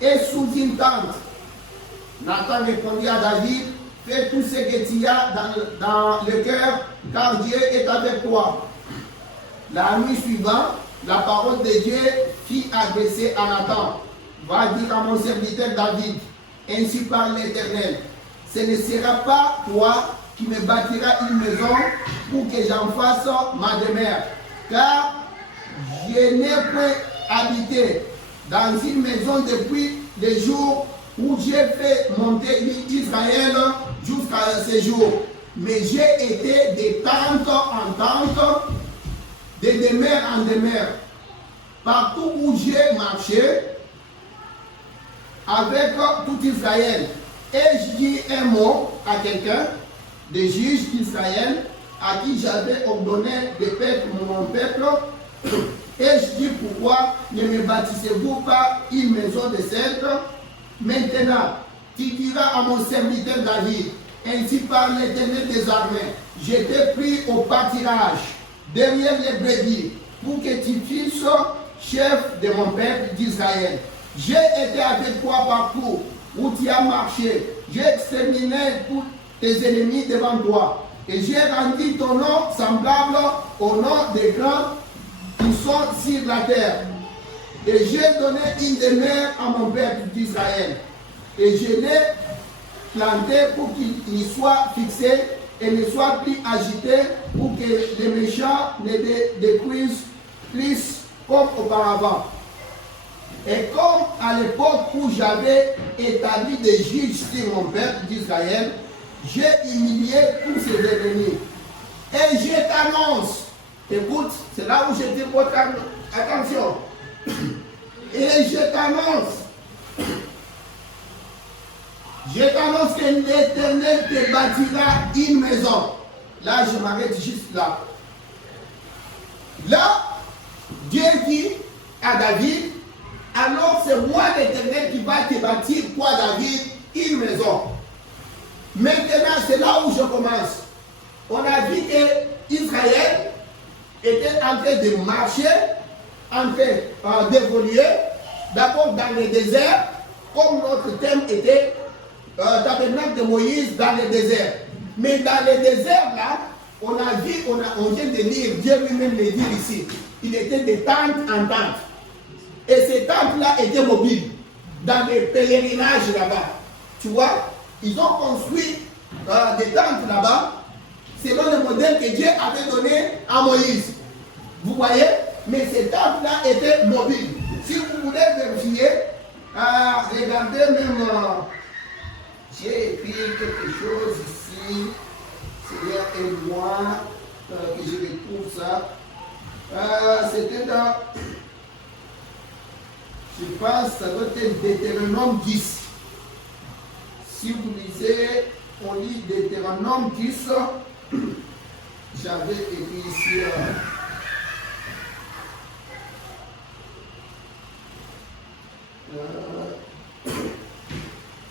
est sous une tente. » Nathan répondit à David, « Fais tout ce que tu as dans le cœur, car Dieu est avec toi. » La nuit suivante, la parole de Dieu fut adressée à Nathan. « Va dire à mon serviteur David, ainsi parle l'Éternel, ce ne sera pas toi qui me bâtiras une maison pour que j'en fasse ma demeure, car je n'ai point habité dans une maison depuis le jour où j'ai fait monter Israël jusqu'à ce jour. Mais j'ai été de tente en tente, de demeure en demeure. Partout où j'ai marché avec tout Israël, et je dis un mot à quelqu'un, des juges d'Israël, à qui j'avais ordonné de perdre mon peuple, et je dis pourquoi ne me bâtissez-vous pas une maison de cèdre? Maintenant, tu diras à mon serviteur David, ainsi parle l'Éternel des armées, je t'ai pris au pâturage derrière les brebis pour que tu fisses chef de mon peuple d'Israël. J'ai été avec toi partout où tu as marché. J'ai exterminé tous tes ennemis devant toi. Et j'ai rendu ton nom semblable au nom des grands qui sont sur la terre. Et j'ai donné une demeure à mon peuple d'Israël. Et je l'ai planté pour qu'il y soit fixé et ne soit plus agité pour que les méchants ne détruisent plus comme auparavant. Et comme à l'époque où j'avais établi des juges sur mon peuple d'Israël, j'ai humilié tous ses ennemis. Et je t'annonce, écoute, c'est là où je dis votre attention. Et je t'annonce que l'Éternel te bâtira une maison. Là, je m'arrête juste là. Là, Dieu dit à David, alors c'est moi l'Éternel qui va te bâtir, toi David, une maison. Maintenant, c'est là où je commence. On a vu qu'Israël était en train de marcher, en train d'évoluer, d'abord dans le désert, comme notre thème était tabernacle de Moïse dans le désert. Mais dans le désert là, on a vu, on vient de lire, Dieu lui-même le dit ici, il était de tente en tente. Et ces tentes-là étaient mobiles, dans les pèlerinages là-bas. Tu vois, ils ont construit des tentes là-bas, selon le modèle que Dieu avait donné à Moïse. Vous voyez? Mais ces tentes-là étaient mobiles. Si vous voulez vérifier, regardez même, j'ai écrit quelque chose ici, Seigneur aide-moi, que je retrouve ça. C'était dans, je pense, ça doit être Deutéronome 10. Si vous lisez, on lit Deutéronome 10, j'avais écrit ici.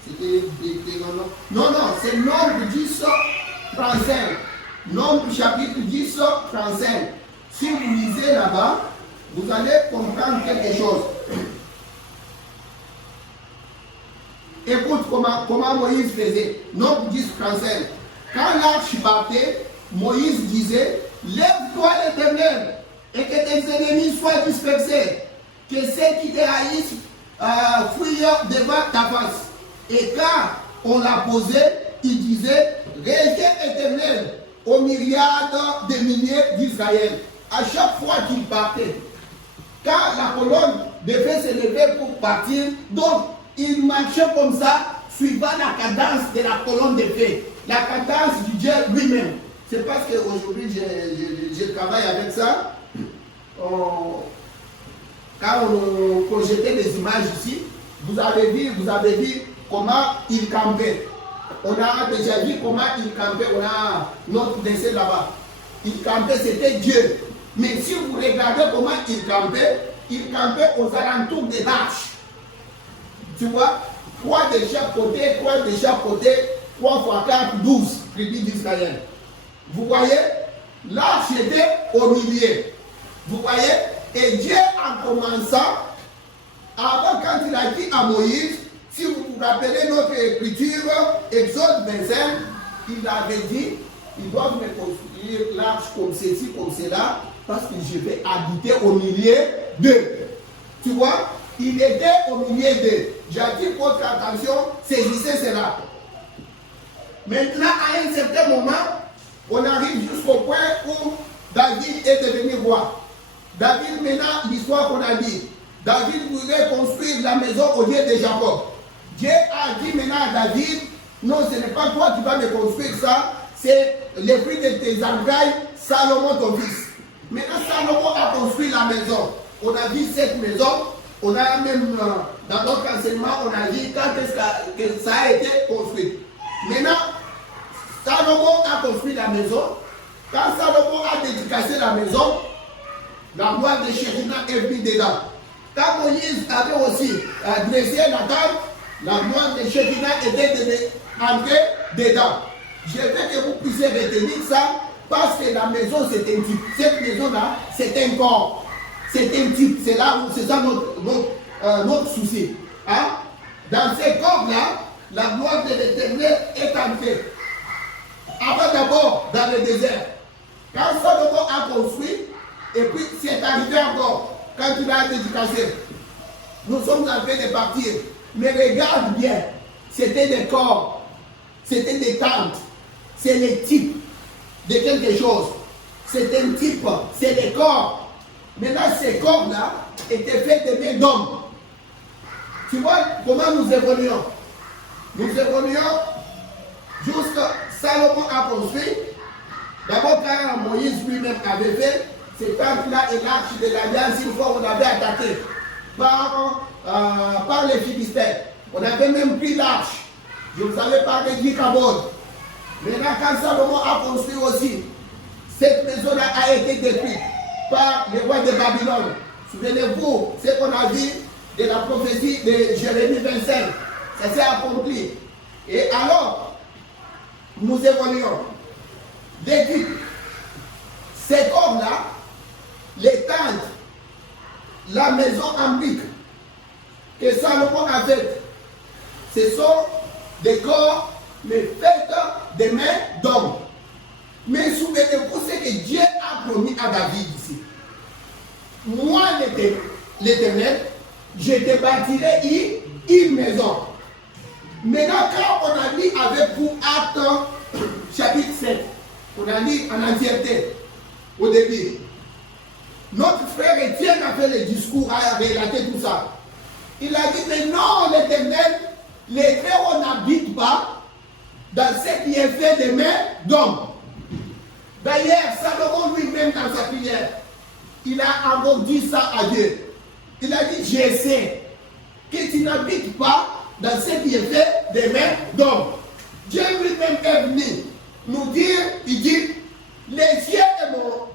C'était Deutéronome. Non, c'est Nombre 10, 35. Nombre chapitre 10, 35. Si vous lisez là-bas, vous allez comprendre quelque chose. Écoute comment Moïse faisait. Notre 10 français. Quand l'arche partait, Moïse disait, lève-toi l'Éternel et que tes ennemis soient dispersés, que ceux qui te haïssent fuient devant ta face. Et quand on l'a posé, il disait, regarde Éternel aux myriades de milliers d'Israël. À chaque fois qu'il partait, quand la colonne devait se lever pour partir, donc il marchait comme ça, suivant la cadence de la colonne de feu, la cadence du Dieu lui-même. C'est parce qu'aujourd'hui, je travaille avec ça. Quand on projetait des images ici, vous avez vu comment il campait. On a déjà vu comment il campait. On a notre dessin là-bas. Il campait, c'était Dieu. Mais si vous regardez comment il campait aux alentours des l'arche. Tu vois, 3 de chaque côté, 3 fois 4, 12 tribus d'Israël. Vous voyez, l'arche était au milieu. Vous voyez, et Dieu en commençant, avant quand il a dit à Moïse, si vous vous rappelez notre écriture, Exode 25, il avait dit, ils doivent me construire l'arche comme ceci, comme cela, parce que je vais habiter au milieu d'eux. Tu vois, il était au milieu d'eux. J'attire votre attention, saisissez cela. Maintenant, à un certain moment, on arrive jusqu'au point où David est devenu roi. David, maintenant, l'histoire qu'on a dit, David voulait construire la maison au Dieu de Jacob. Dieu a dit maintenant à David, non, ce n'est pas toi qui vas me construire ça, c'est les fruits de tes entrailles, Salomon ton fils. Maintenant, Salomon a construit la maison. On a vu cette maison, on a même, dans notre enseignement, on a dit quand est-ce que ça a été construit. Maintenant, Salomon a construit la maison. Quand Salomon a dédicacé la maison, la gloire de Chérina est venue dedans. Quand Moïse avait aussi dressé la table, la gloire de Chérina était entrée dedans. Je veux que vous puissiez retenir ça parce que la maison c'est un type. Cette maison-là, c'est un corps. C'est un type. C'est là où c'est ça notre souci. Hein? Dans ces corps-là, la gloire de l'Éternel est entrée. Avant d'abord dans le désert. Quand Salomon a construit, et puis c'est arrivé encore, quand il a dédicacé. Nous sommes en train de partir. Mais regarde bien, c'était des corps, c'était des tentes, c'est les types de quelque chose. C'est un type, c'est des corps. Maintenant, ces corps-là étaient faits de mains d'hommes. Tu vois comment nous évoluons? Nous évoluons jusqu'à Salomon a construit. D'abord, quand Moïse lui-même avait fait, ces tentes-là et l'arche de l'Alliance, une fois on avait attaqué par les Philistins. On avait même pris l'arche. Je vous avais parlé d'Ichabod. Maintenant, quand Salomon a construit aussi, cette maison-là a été détruite par les rois de Babylone. Souvenez-vous, ce qu'on a vu de la prophétie de Jérémie 25. Ça s'est accompli. Et alors, nous évoluons. Depuis cet homme-là, les tentes, la maison en brique que Salomon a faite, ce sont des corps, mais faits des mains d'hommes. Mais souvenez-vous ce que Dieu a promis à David ici. Moi, l'Éternel, je te bâtirai une maison. Maintenant, quand on a lu avec vous Actes chapitre 7, on a lu en entièreté au début. Notre frère Étienne a fait le discours, a relaté tout ça. Il a dit, mais non, l'Éternel, l'Éternel n'habite pas dans ce qui est fait des mains d'hommes. D'ailleurs, Salomon lui-même dans sa prière, il a encore dit ça à Dieu. Il a dit, je sais que tu n'habites pas dans ce qui est fait des mains d'hommes. Dieu lui-même est venu nous dire, il dit, les cieux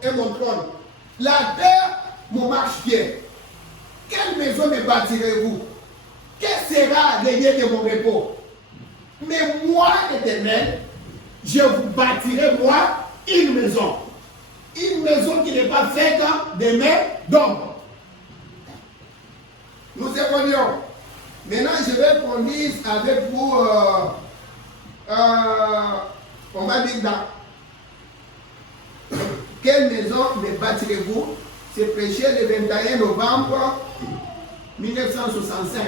est mon trône, la terre mon marche-pied. Quelle maison me bâtirez-vous? Quel sera le lieu de mon repos? Mais moi, l'Éternel, je vous bâtirai moi une maison. Une maison qui n'est pas faite des mains d'hommes. Nous évoluons. Maintenant, je vais qu'on lise avec vous, on va dire dans quelle maison me bâtirez-vous? C'est prêché le 21 novembre 1965.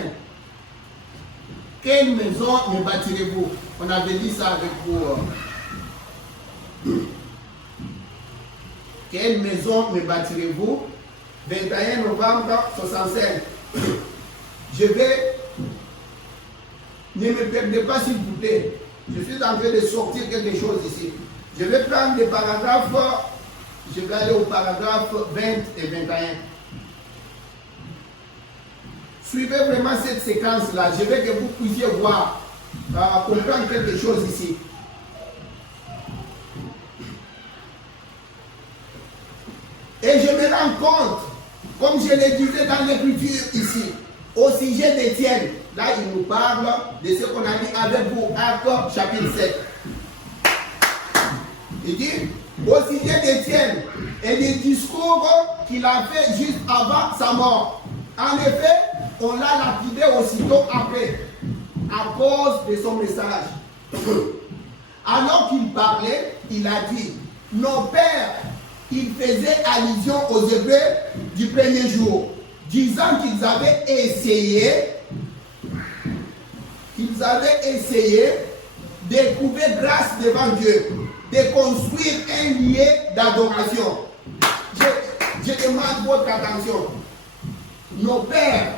Quelle maison me bâtirez-vous? On avait dit ça avec vous. Quelle maison me bâtirez-vous? 21 novembre 65. Je vais, ne me perdez pas s'il vous plaît. Je suis en train de sortir quelque chose ici. Je vais prendre des paragraphes, je vais aller au paragraphe 20 et 21. Suivez vraiment cette séquence-là. Je veux que vous puissiez voir, comprendre quelque chose ici. Et je me rends compte, comme je le disais dans l'écriture ici, au sujet d'Étienne, là il nous parle de ce qu'on a dit avec vous, Actes chapitre 7. Il dit, au sujet d'Étienne et des discours qu'il a fait juste avant sa mort. En effet, on l'a lapidé aussitôt après, à cause de son message. Alors qu'il parlait, il a dit, nos pères, il faisait allusion aux Hébreux du premier jour, disant qu'ils avaient essayé de trouver grâce devant Dieu, de construire un lieu d'adoration. Je demande votre attention. Nos pères,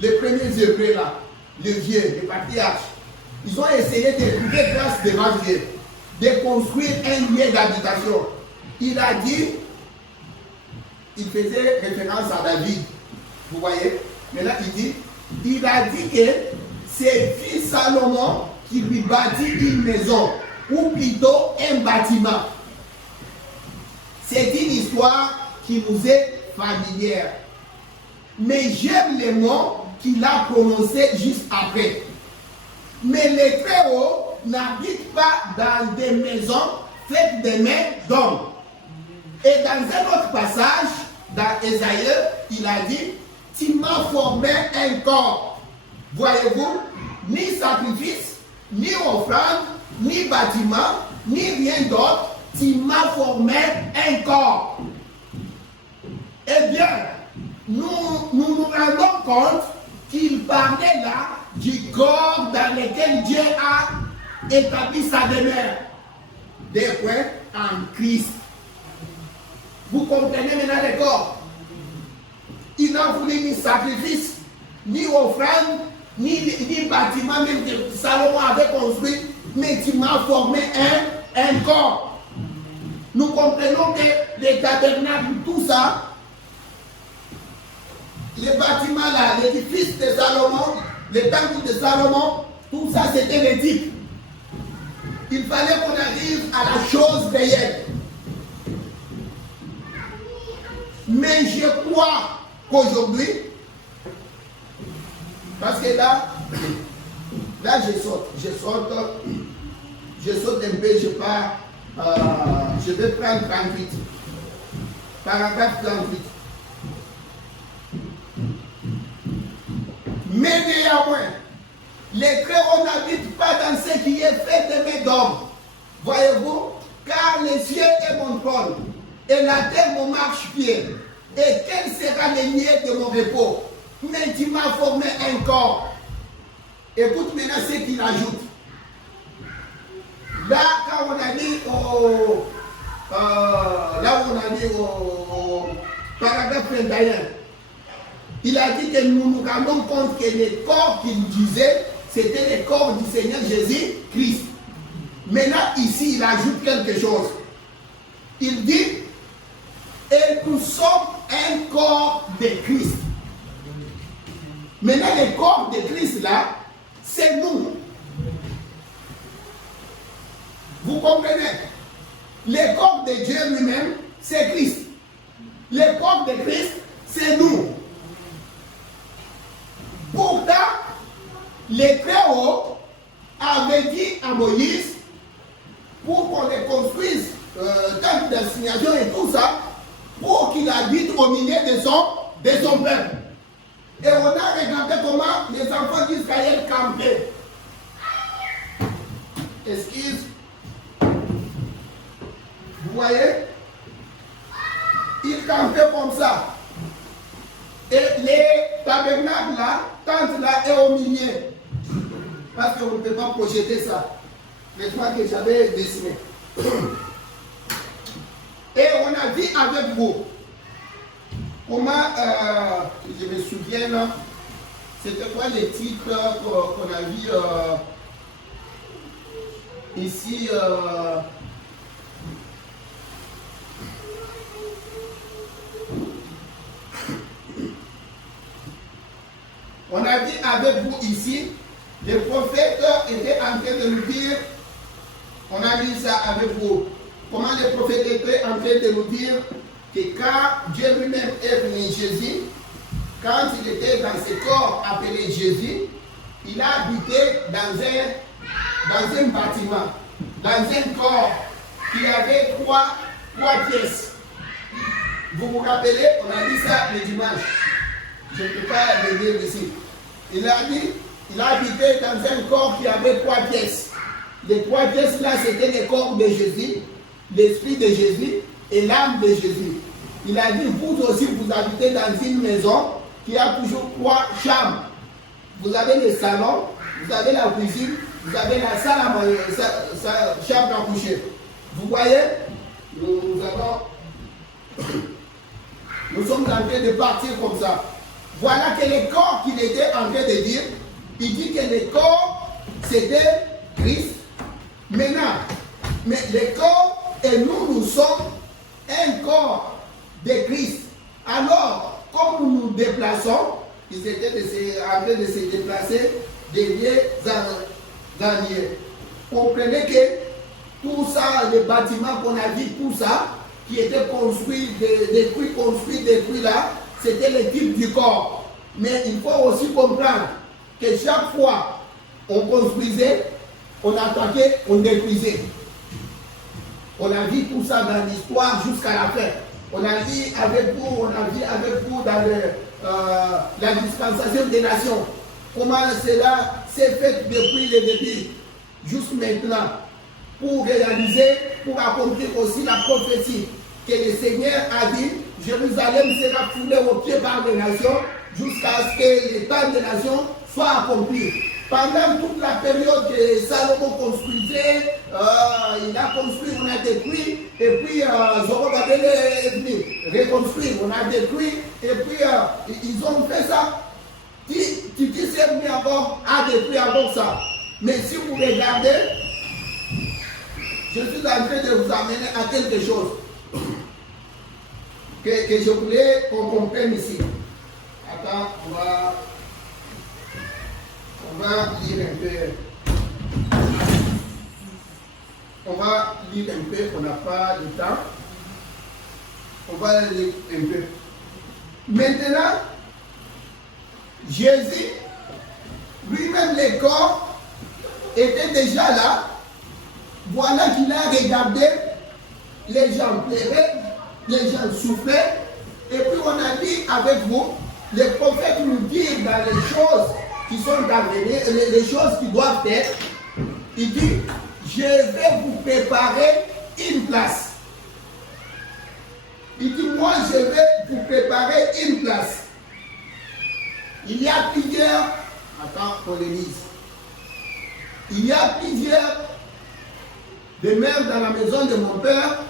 les premiers Hébreux là, les vieux, les patriarches, ils ont essayé de trouver grâce devant Dieu, de construire un lieu d'habitation. Il a dit, il faisait référence à David, vous voyez, mais là il a dit que c'est fils Salomon qui lui bâtit une maison, ou plutôt un bâtiment. C'est une histoire qui nous est familière. Mais j'aime les mots qu'il a prononcés juste après. Mais les Très-Hauts n'habitent pas dans des maisons faites des mains d'hommes. Et dans un autre passage, dans Ésaïe, il a dit, tu m'as formé un corps. Voyez-vous, ni sacrifice, ni offrande, ni bâtiment, ni rien d'autre, tu m'as formé un corps. Eh bien, nous nous rendons compte qu'il parlait là du corps dans lequel Dieu a établi sa demeure. Des points en Christ. Vous comprenez maintenant le corps? Il n'a voulu ni sacrifice, ni offrande, ni bâtiment, même que Salomon avait construit, mais tu m'as formé un corps. Nous comprenons que les tabernacles, tout ça, les bâtiments là, l'édifice de Salomon, le temple de Salomon, tout ça c'était l'éthique. Il fallait qu'on arrive à la chose réelle. Mais je crois qu'aujourd'hui, parce que là je saute un peu, je pars, je vais prendre 38, paragraphe 38. Mais néanmoins, les Très-Hauts n'habitent pas dans ce qui est fait de mes d'hommes. Voyez-vous, car les cieux est mon trône, et la terre mon marchepied. Et quel sera le lieu de mon repos? Mais tu m'as formé un corps. Écoute maintenant ce qu'il ajoute. Là, quand on a dit au paragraphe 21, il a dit que nous nous rendons compte que le corps qu'il disait, c'était le corps du Seigneur Jésus-Christ. Maintenant, ici, il ajoute quelque chose. Il dit, et nous sommes un corps de Christ. Maintenant, le corps de Christ, là, c'est nous. Vous comprenez? Le corps de Dieu lui-même, c'est Christ. Le corps de Christ, c'est nous. Pourtant, les Très-Hauts avaient dit à Moïse, pour qu'on les construise, temple d'assignation et tout ça, pour qu'il habite au milieu de son peuple. Et on a regardé comment les enfants d'Israël campaient. Excuse. Vous voyez? Ils campaient comme ça. Et les tabernacles là, tente là est au milieu. Parce qu'on ne peut pas projeter ça. Mais je crois que j'avais dessiné. Et on a dit avec vous comment, je me souviens là, c'était quoi les titres qu'on a vu ici on a dit avec vous ici, les prophètes étaient en train de nous dire, on a dit ça avec vous, comment les prophètes étaient en train de nous dire que quand Dieu lui-même est venu Jésus, quand il était dans ce corps appelé Jésus, il a habité dans un bâtiment, dans un corps qui avait trois pièces. Vous vous rappelez, on a dit ça le dimanche. Je ne peux pas le dire ici. Il a habité dans un corps qui avait trois pièces. Les trois pièces là, c'était le corps de Jésus, l'esprit de Jésus et l'âme de Jésus. Il a dit, vous aussi, vous habitez dans une maison qui a toujours trois chambres. Vous avez le salon, vous avez la cuisine, vous avez la salle à manger, chambre à coucher. Vous voyez, nous sommes en train de partir comme ça. Voilà que le corps qu'il était en train de dire, il dit que le corps, c'était Christ. Maintenant, mais le corps et nous sommes un corps de Christ. Alors, comme nous nous déplaçons, ils étaient en train de se déplacer des lieux en lieux. Comprenez que tout ça, les bâtiments qu'on a dit, tout ça, qui était construit, détruit là, c'était le type du corps. Mais il faut aussi comprendre que chaque fois on construisait, on attaquait, on détruisait. On a vu tout ça dans l'histoire jusqu'à la fin. On a vu avec vous dans la dispensation des nations. Comment cela s'est fait depuis le début, juste maintenant, pour réaliser, pour accomplir aussi la prophétie que le Seigneur a dit, Jérusalem sera foulée aux pieds par les nations jusqu'à ce que le temps des nations soit accompli. Pendant toute la période que Salomon construisait, il a construit, on a détruit, et puis Zorobabel est venu reconstruire, on a détruit, et puis ils ont fait ça. Titi s'est venu encore à détruire encore ça. Mais si vous regardez, je suis en train de vous amener à quelque chose que je voulais qu'on comprenne ici. Attends, on va lire un peu. On va lire un peu, on n'a pas de temps. On va lire un peu. Maintenant, Jésus, lui-même, le corps, était déjà là. Voilà qu'il a regardé, les gens pleuraient, les gens soufflaient. Et puis on a dit avec vous, les prophètes nous disent dans les choses qui sont à venir, les choses qui doivent être, il dit, je vais vous préparer une place. Il dit, moi je vais vous préparer une place. Il y a plusieurs, attends qu'on les lise. Il y a plusieurs demeures dans la maison de mon père.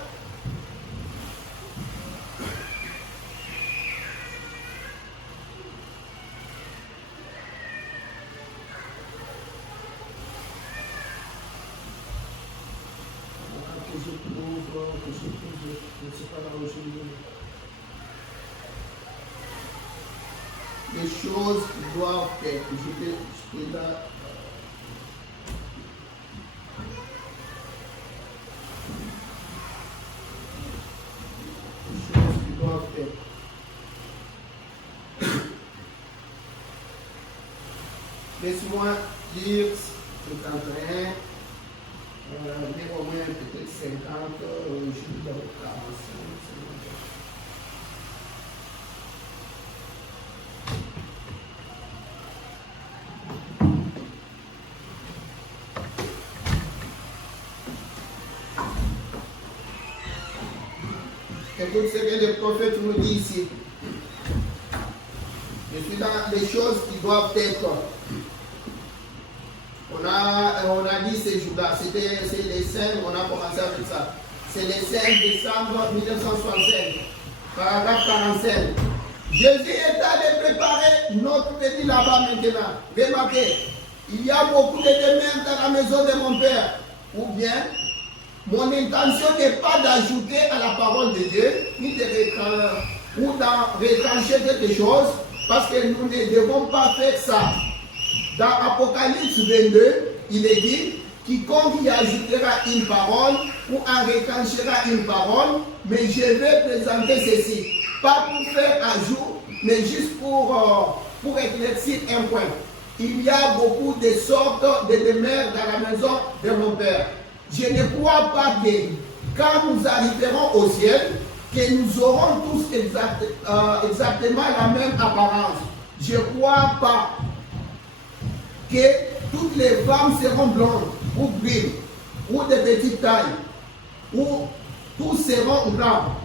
Les choses qui doivent être. Je vais là. Les choses qui doivent être. Laisse-moi lire 51. Mais au moins peut-être 50, je suis dans 45. Écoute ce que le prophète nous dit ici. Je suis dans les choses qui doivent être. On a dit ces jours-là, c'est les 5, on a commencé avec ça. C'est le 5 décembre 1965, paragraphe 45. Jésus est allé préparer notre petit là-bas maintenant. Remarquez, il y a beaucoup de demeures dans la maison de mon Père. Ou bien, mon intention n'est pas d'ajouter à la parole de Dieu, ni de retrancher quelque chose, parce que nous ne devons pas faire ça. Dans Apocalypse 22, il est dit, quiconque y ajoutera une parole ou en retranchera une parole, mais je vais présenter ceci. Pas pour faire ajout, mais juste pour éclaircir un point. Il y a beaucoup de sortes de demeures dans la maison de mon Père. Je ne crois pas que quand nous arriverons au ciel, que nous aurons tous exactement la même apparence. Je ne crois pas que toutes les femmes seront blondes ou brunes ou de petite taille, ou tous seront grands,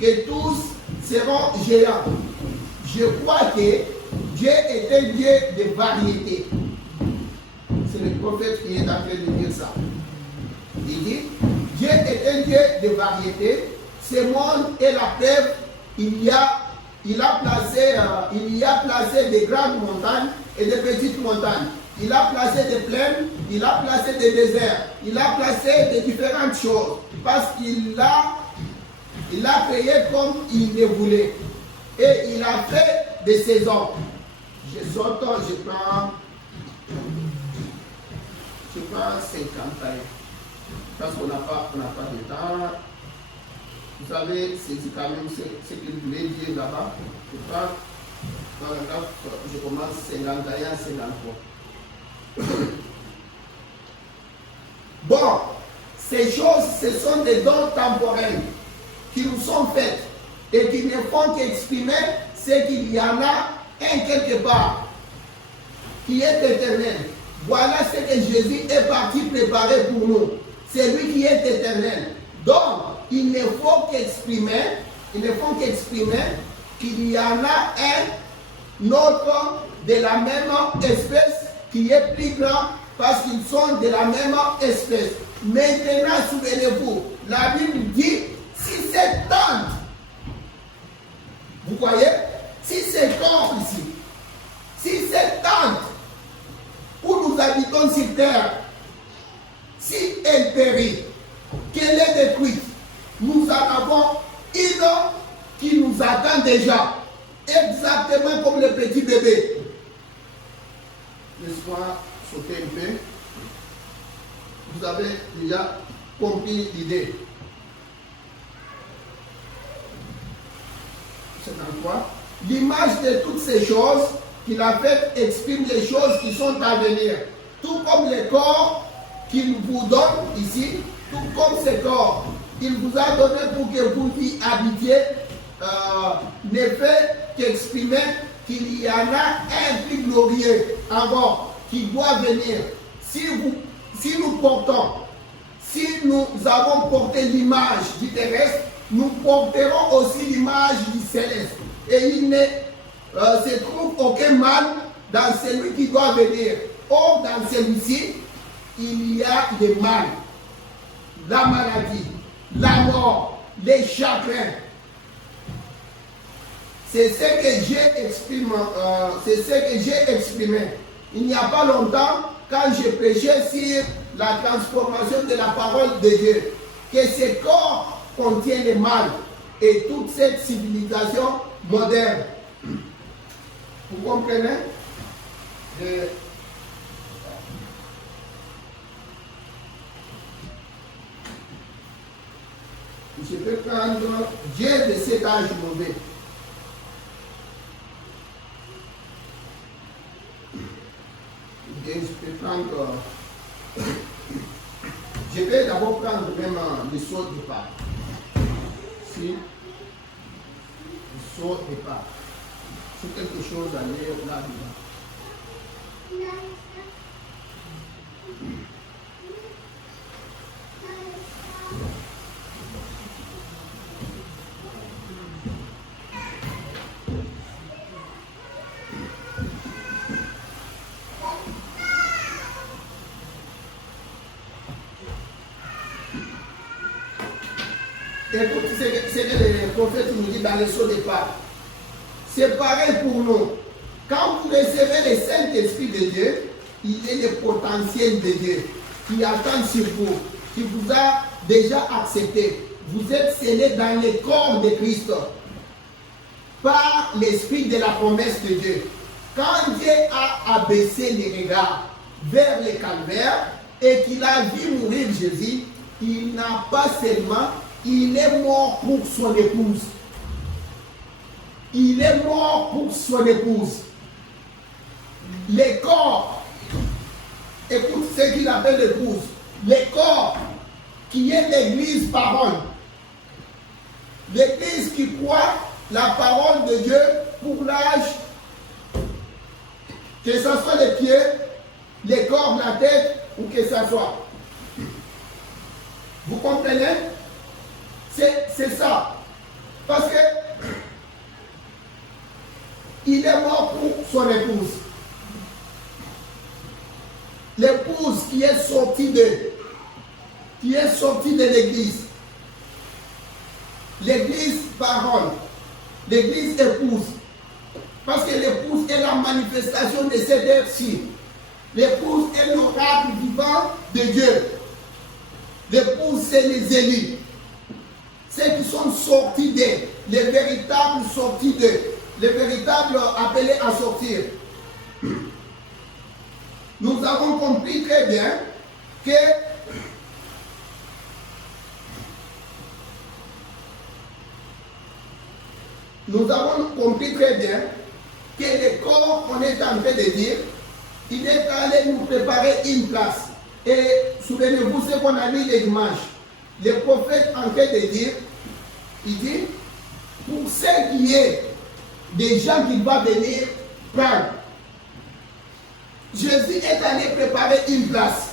que tous seront géants. Je crois que Dieu est un Dieu de variété. C'est le prophète qui est en train de dire ça. Il dit, Dieu est un Dieu de variété. Ce monde est la preuve. Il y a placé des grandes montagnes et des petites montagnes. Il a placé des plaines, il a placé des déserts, il a placé des différentes choses. Parce qu'il a créé comme il le voulait. Et il a fait des saisons. Je saute, je prends 50 ans. Parce qu'on n'a pas de temps. Vous savez, c'est quand même ce qu'il voulait dire là-bas. Je prends, par exemple, je commence 51, 53. Bon, ces choses, ce sont des dons temporels qui nous sont faits et qui ne font qu'exprimer ce qu'il y en a un quelque part qui est éternel. Voilà ce que Jésus est parti préparer pour nous. C'est lui qui est éternel. Donc, il ne faut qu'exprimer qu'il y en a un autre de la même espèce qui est plus grand parce qu'ils sont de la même espèce. Maintenant, souvenez-vous, la Bible dit, si c'est tente, vous voyez, si c'est corps ici, si c'est tente où nous habitons sur terre, si elle périt, qu'elle est détruite, nous en avons une qui nous attend déjà, exactement comme le petit bébé. Laisse-moi sauter un peu. Vous avez déjà compris l'idée. C'est dans quoi? L'image de toutes ces choses qu'il a faites exprime les choses qui sont à venir. Tout comme les corps qu'il vous donne ici, tout comme ces corps, il vous a donné pour que vous y habitiez, ne fait qu'exprimer qu'il y en a un plus glorieux encore qui doit venir. Si nous avons porté l'image du terrestre, nous porterons aussi l'image du céleste. Et il ne se trouve aucun mal dans celui qui doit venir. Or, dans celui-ci, il y a des mal, la maladie, la mort, les chagrins. C'est ce que j'ai exprimé. Il n'y a pas longtemps, quand j'ai prêché sur la transformation de la parole de Dieu, que ce corps contient le mal et toute cette civilisation moderne. Vous comprenez? Je peux prendre Dieu de cet âge mauvais. Je peux prendre. Je vais d'abord prendre même le saut de part. Si le saut de part. C'est quelque chose à lire là-dedans. Écoute ce que le prophète nous dit dans les sauts de Pâques. C'est pareil pour nous. Quand vous recevez le Saint-Esprit de Dieu, il est le potentiel de Dieu qui attend sur vous, qui vous a déjà accepté. Vous êtes scellés dans le corps de Christ par l'esprit de la promesse de Dieu. Quand Dieu a abaissé les regards vers le calvaire et qu'il a vu mourir Jésus, il n'a pas seulement, il est mort pour son épouse. Il est mort pour son épouse. Les corps, écoute ce qu'il appelle l'épouse, les corps qui est l'église parole. L'église qui croit la parole de Dieu pour l'âge, que ce soit les pieds, les corps, la tête, ou que ce soit. Vous comprenez? C'est ça. Parce que il est mort pour son épouse. L'épouse qui est sortie de l'église. L'église parole. L'église épouse. Parce que l'épouse est la manifestation de cette œuvre-ci. L'épouse est l'oracle vivant de Dieu. L'épouse, c'est les élus. Ceux qui sont sortis d'eux. Les véritables sortis d'eux. Les véritables appelés à sortir. Nous avons compris très bien que le corps qu'on est en train de dire, il est allé nous préparer une place. Et souvenez-vous ce qu'on a lu les dimanches. Le prophète en train de dire, il dit, pour ce qui est des gens qui vont venir prendre, Jésus est allé préparer une place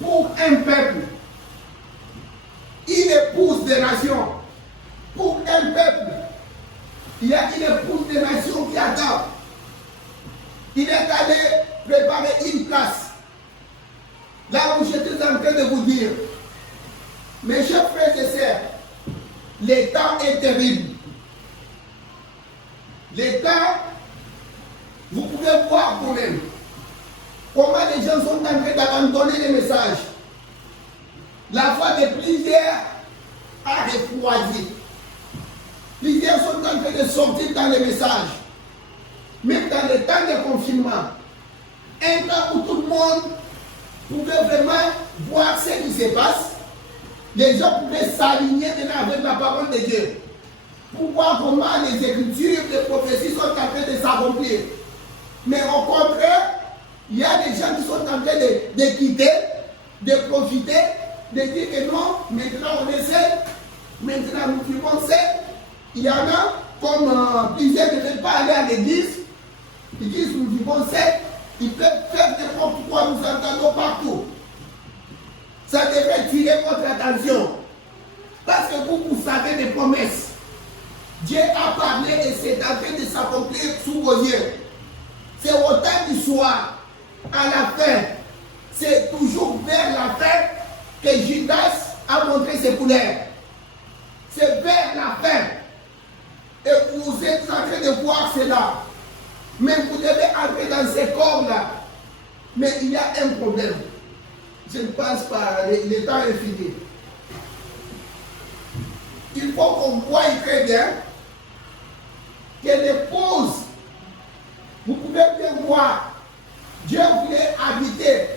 pour un peuple, une épouse des nations. Pour un peuple, il y a une épouse des nations qui attend. Il est allé préparer une place. Là où j'étais en train de vous dire, mes chers frères et sœurs, le temps est terrible. Le temps, vous pouvez voir vous-même comment les gens sont en train d'abandonner les messages. La foi de plusieurs a refroidi. Plusieurs sont en train de sortir dans les messages. Même dans le temps de confinement. Un temps où tout le monde pouvait vraiment voir ce qui se passe. Les gens pouvaient s'aligner avec la parole de Dieu. Pour voir comment les écritures, les prophéties sont en train de s'accomplir. Mais au contraire, il y a des gens qui sont en train de quitter, de profiter, de dire que non, maintenant on est seul, maintenant nous vivons seul. Il y en a, comme plusieurs ne veulent pas aller à l'église, ils disent nous vivons seul, ils peuvent faire n'importe quoi, nous entendons partout. Ça devrait tirer votre attention. Parce que vous savez des promesses. Dieu a parlé et c'est en train de s'accomplir sous vos yeux. C'est au temps du soir, à la fin. C'est toujours vers la fin que Judas a montré ses couleurs. C'est vers la fin. Et vous êtes en train de voir cela. Mais vous devez entrer dans ces corps-là. Mais il y a un problème. Je ne pense pas, le temps est fini. Il faut qu'on voie très bien que l'épouse, vous pouvez bien voir, Dieu voulait habiter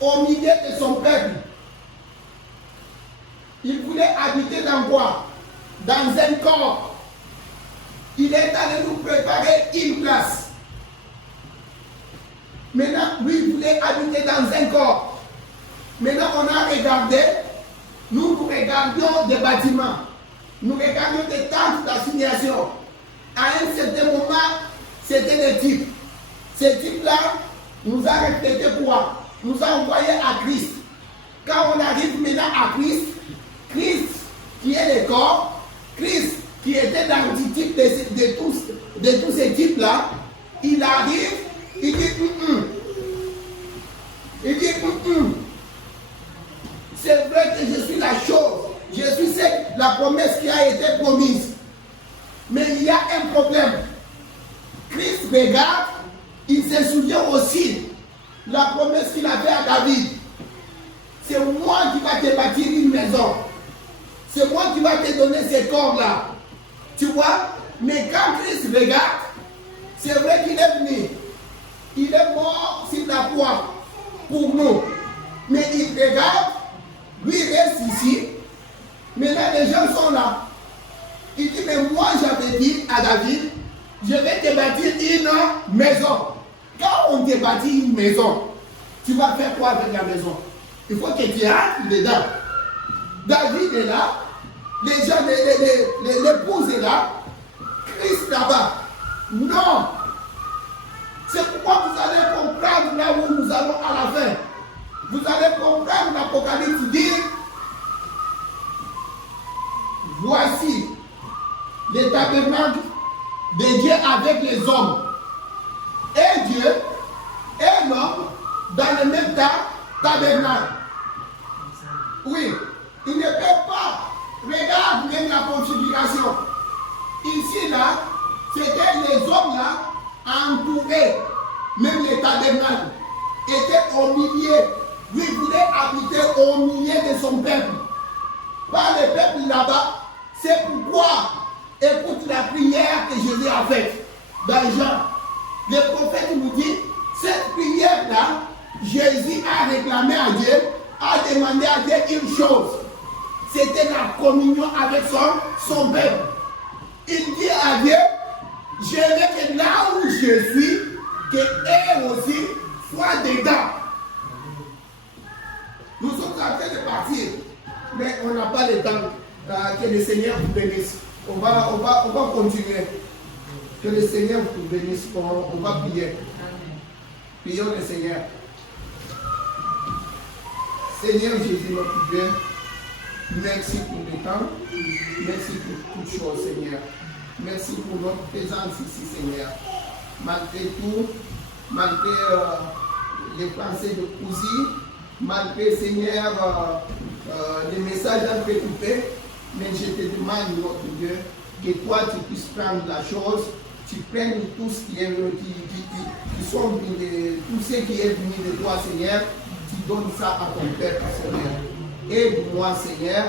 au milieu de son peuple. Il voulait habiter dans quoi? Dans un corps. Il est allé nous préparer une place. Maintenant, lui, il voulait habiter dans un corps. Maintenant, on a regardé, nous regardions des bâtiments. Nous regardions des tentes d'assignation. À un certain moment, c'était des types. Ces types-là nous a reflété quoi? Nous a envoyé à Christ. Quand on arrive maintenant à Christ, Christ qui est le corps, Christ qui était l'antitype de tous ces types-là, il arrive, il dit il dit c'est vrai que je suis la chose, je suis c'est la promesse qui a été promise. Mais il y a un problème. Christ regarde, il se souvient aussi la promesse qu'il a fait à David. C'est moi qui va te bâtir une maison. C'est moi qui va te donner ces corps-là. Tu vois? Mais quand Christ regarde, c'est vrai qu'il est venu. Il est mort sur la croix pour nous. Mais il regarde, lui il reste ici. Maintenant les gens sont là. Il dit, mais moi j'avais dit à David, je vais te bâtir une maison. Quand on te bâtit une maison, tu vas faire quoi avec la maison? Il faut que tu rentres dedans. David est là, les gens, l'épouse est là, Christ là-bas. Non! C'est pourquoi vous allez comprendre là où nous allons à la fin. Vous allez comprendre l'Apocalypse dire, voici les tabernacles de Dieu avec les hommes. Et Dieu et l'homme dans le même tabernacle. Oui, il ne peut pas. Regarde même la configuration. Ici, là, c'était les hommes là entourés. Même les tabernacles étaient au milieu. Lui voulait habiter au milieu de son peuple. Pas le peuple là-bas. C'est pourquoi, écoute la prière que Jésus a faite dans Jean. Le prophète nous dit, cette prière-là, Jésus a réclamé à Dieu, a demandé à Dieu une chose. C'était la communion avec son peuple. Il dit à Dieu, je veux que là où je suis, que eux aussi soient dedans. Nous sommes en train de partir, mais on n'a pas le temps que le Seigneur vous bénisse. On va continuer. Que le Seigneur vous bénisse. On va prier. Prions le Seigneur. Seigneur Jésus, notre Dieu, merci pour le temps. Merci pour toutes choses, Seigneur. Merci pour notre présence ici, Seigneur. Malgré tout, malgré les pensées de Kouzi, malgré, Seigneur, les messages préoccupés, mais je te demande, notre Dieu, que toi tu puisses prendre la chose, tu prennes tout ce qui est qui sont tout ce qui est venu de toi, Seigneur, tu donnes ça à ton Père, Seigneur. Aide-moi, Seigneur,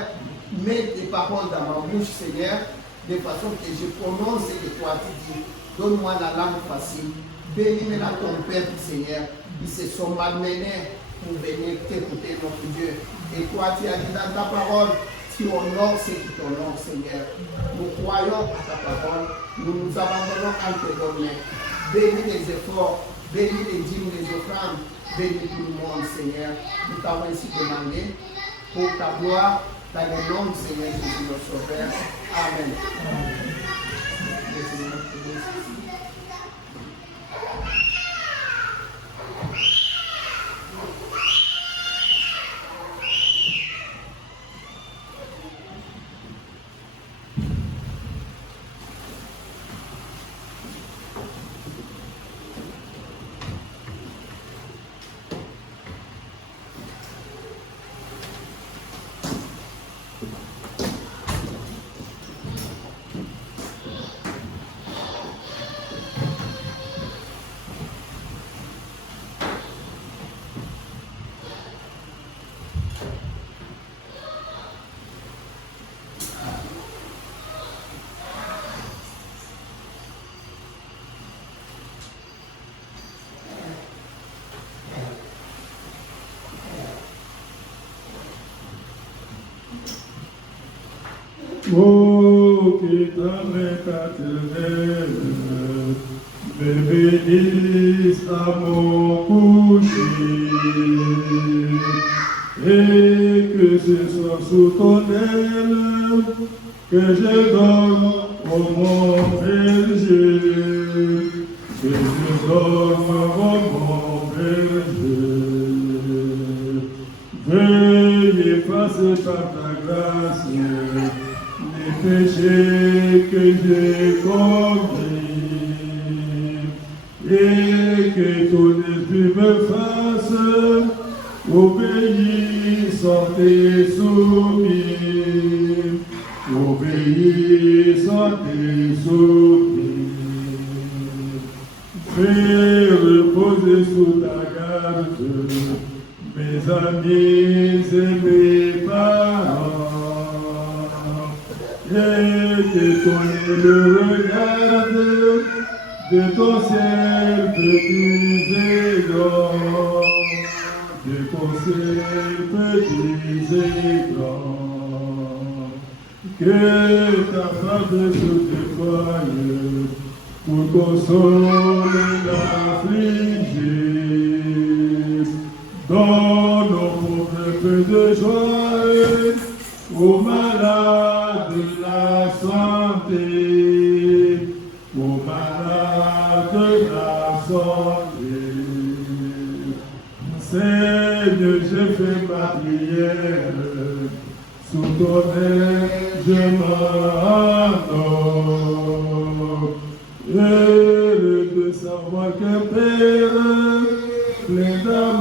mets tes paroles dans ma bouche, Seigneur, de façon que je prononce ce que toi tu dis. Donne-moi la langue facile. Bénis-moi ton Père, Seigneur. Ils se sont malmenés pour venir t'écouter, notre Dieu. Et toi, tu as dit dans ta parole, tu honores ceux qui t'honorent, Seigneur. Nous croyons à ta parole. Nous nous abandonnons entre tes mains. Bénis les efforts, bénis les dîmes, les offrandes, bénis tout le monde, Seigneur. Nous t'avons ainsi demandé pour ta gloire, dans le nom du Seigneur Jésus, notre Sauveur. Amen. Oh, qui t'amène à te me bénisse à mon coucher, et que ce soit sous ton aile que je donne au mon berger, que je donne au mon berger. Veuillez passer par ta grâce les péchés que j'ai commis, et que ton esprit me fasse obéir tes soupirs, obéissent à tes soupirs. Fais reposer sous ta garde mes amis et mes parents, et détourner le regard de ton ciel petits et grands, de ton ciel petits et grands, que ta faveur se déploie pour consoler l'affligé. Donne aux pauvres peu de joie, aux malades la santé, aux malades la santé. Seigneur, je fais ma prière, sous ton aile je m'endors. Heureux de savoir qu'un Père plein d'amour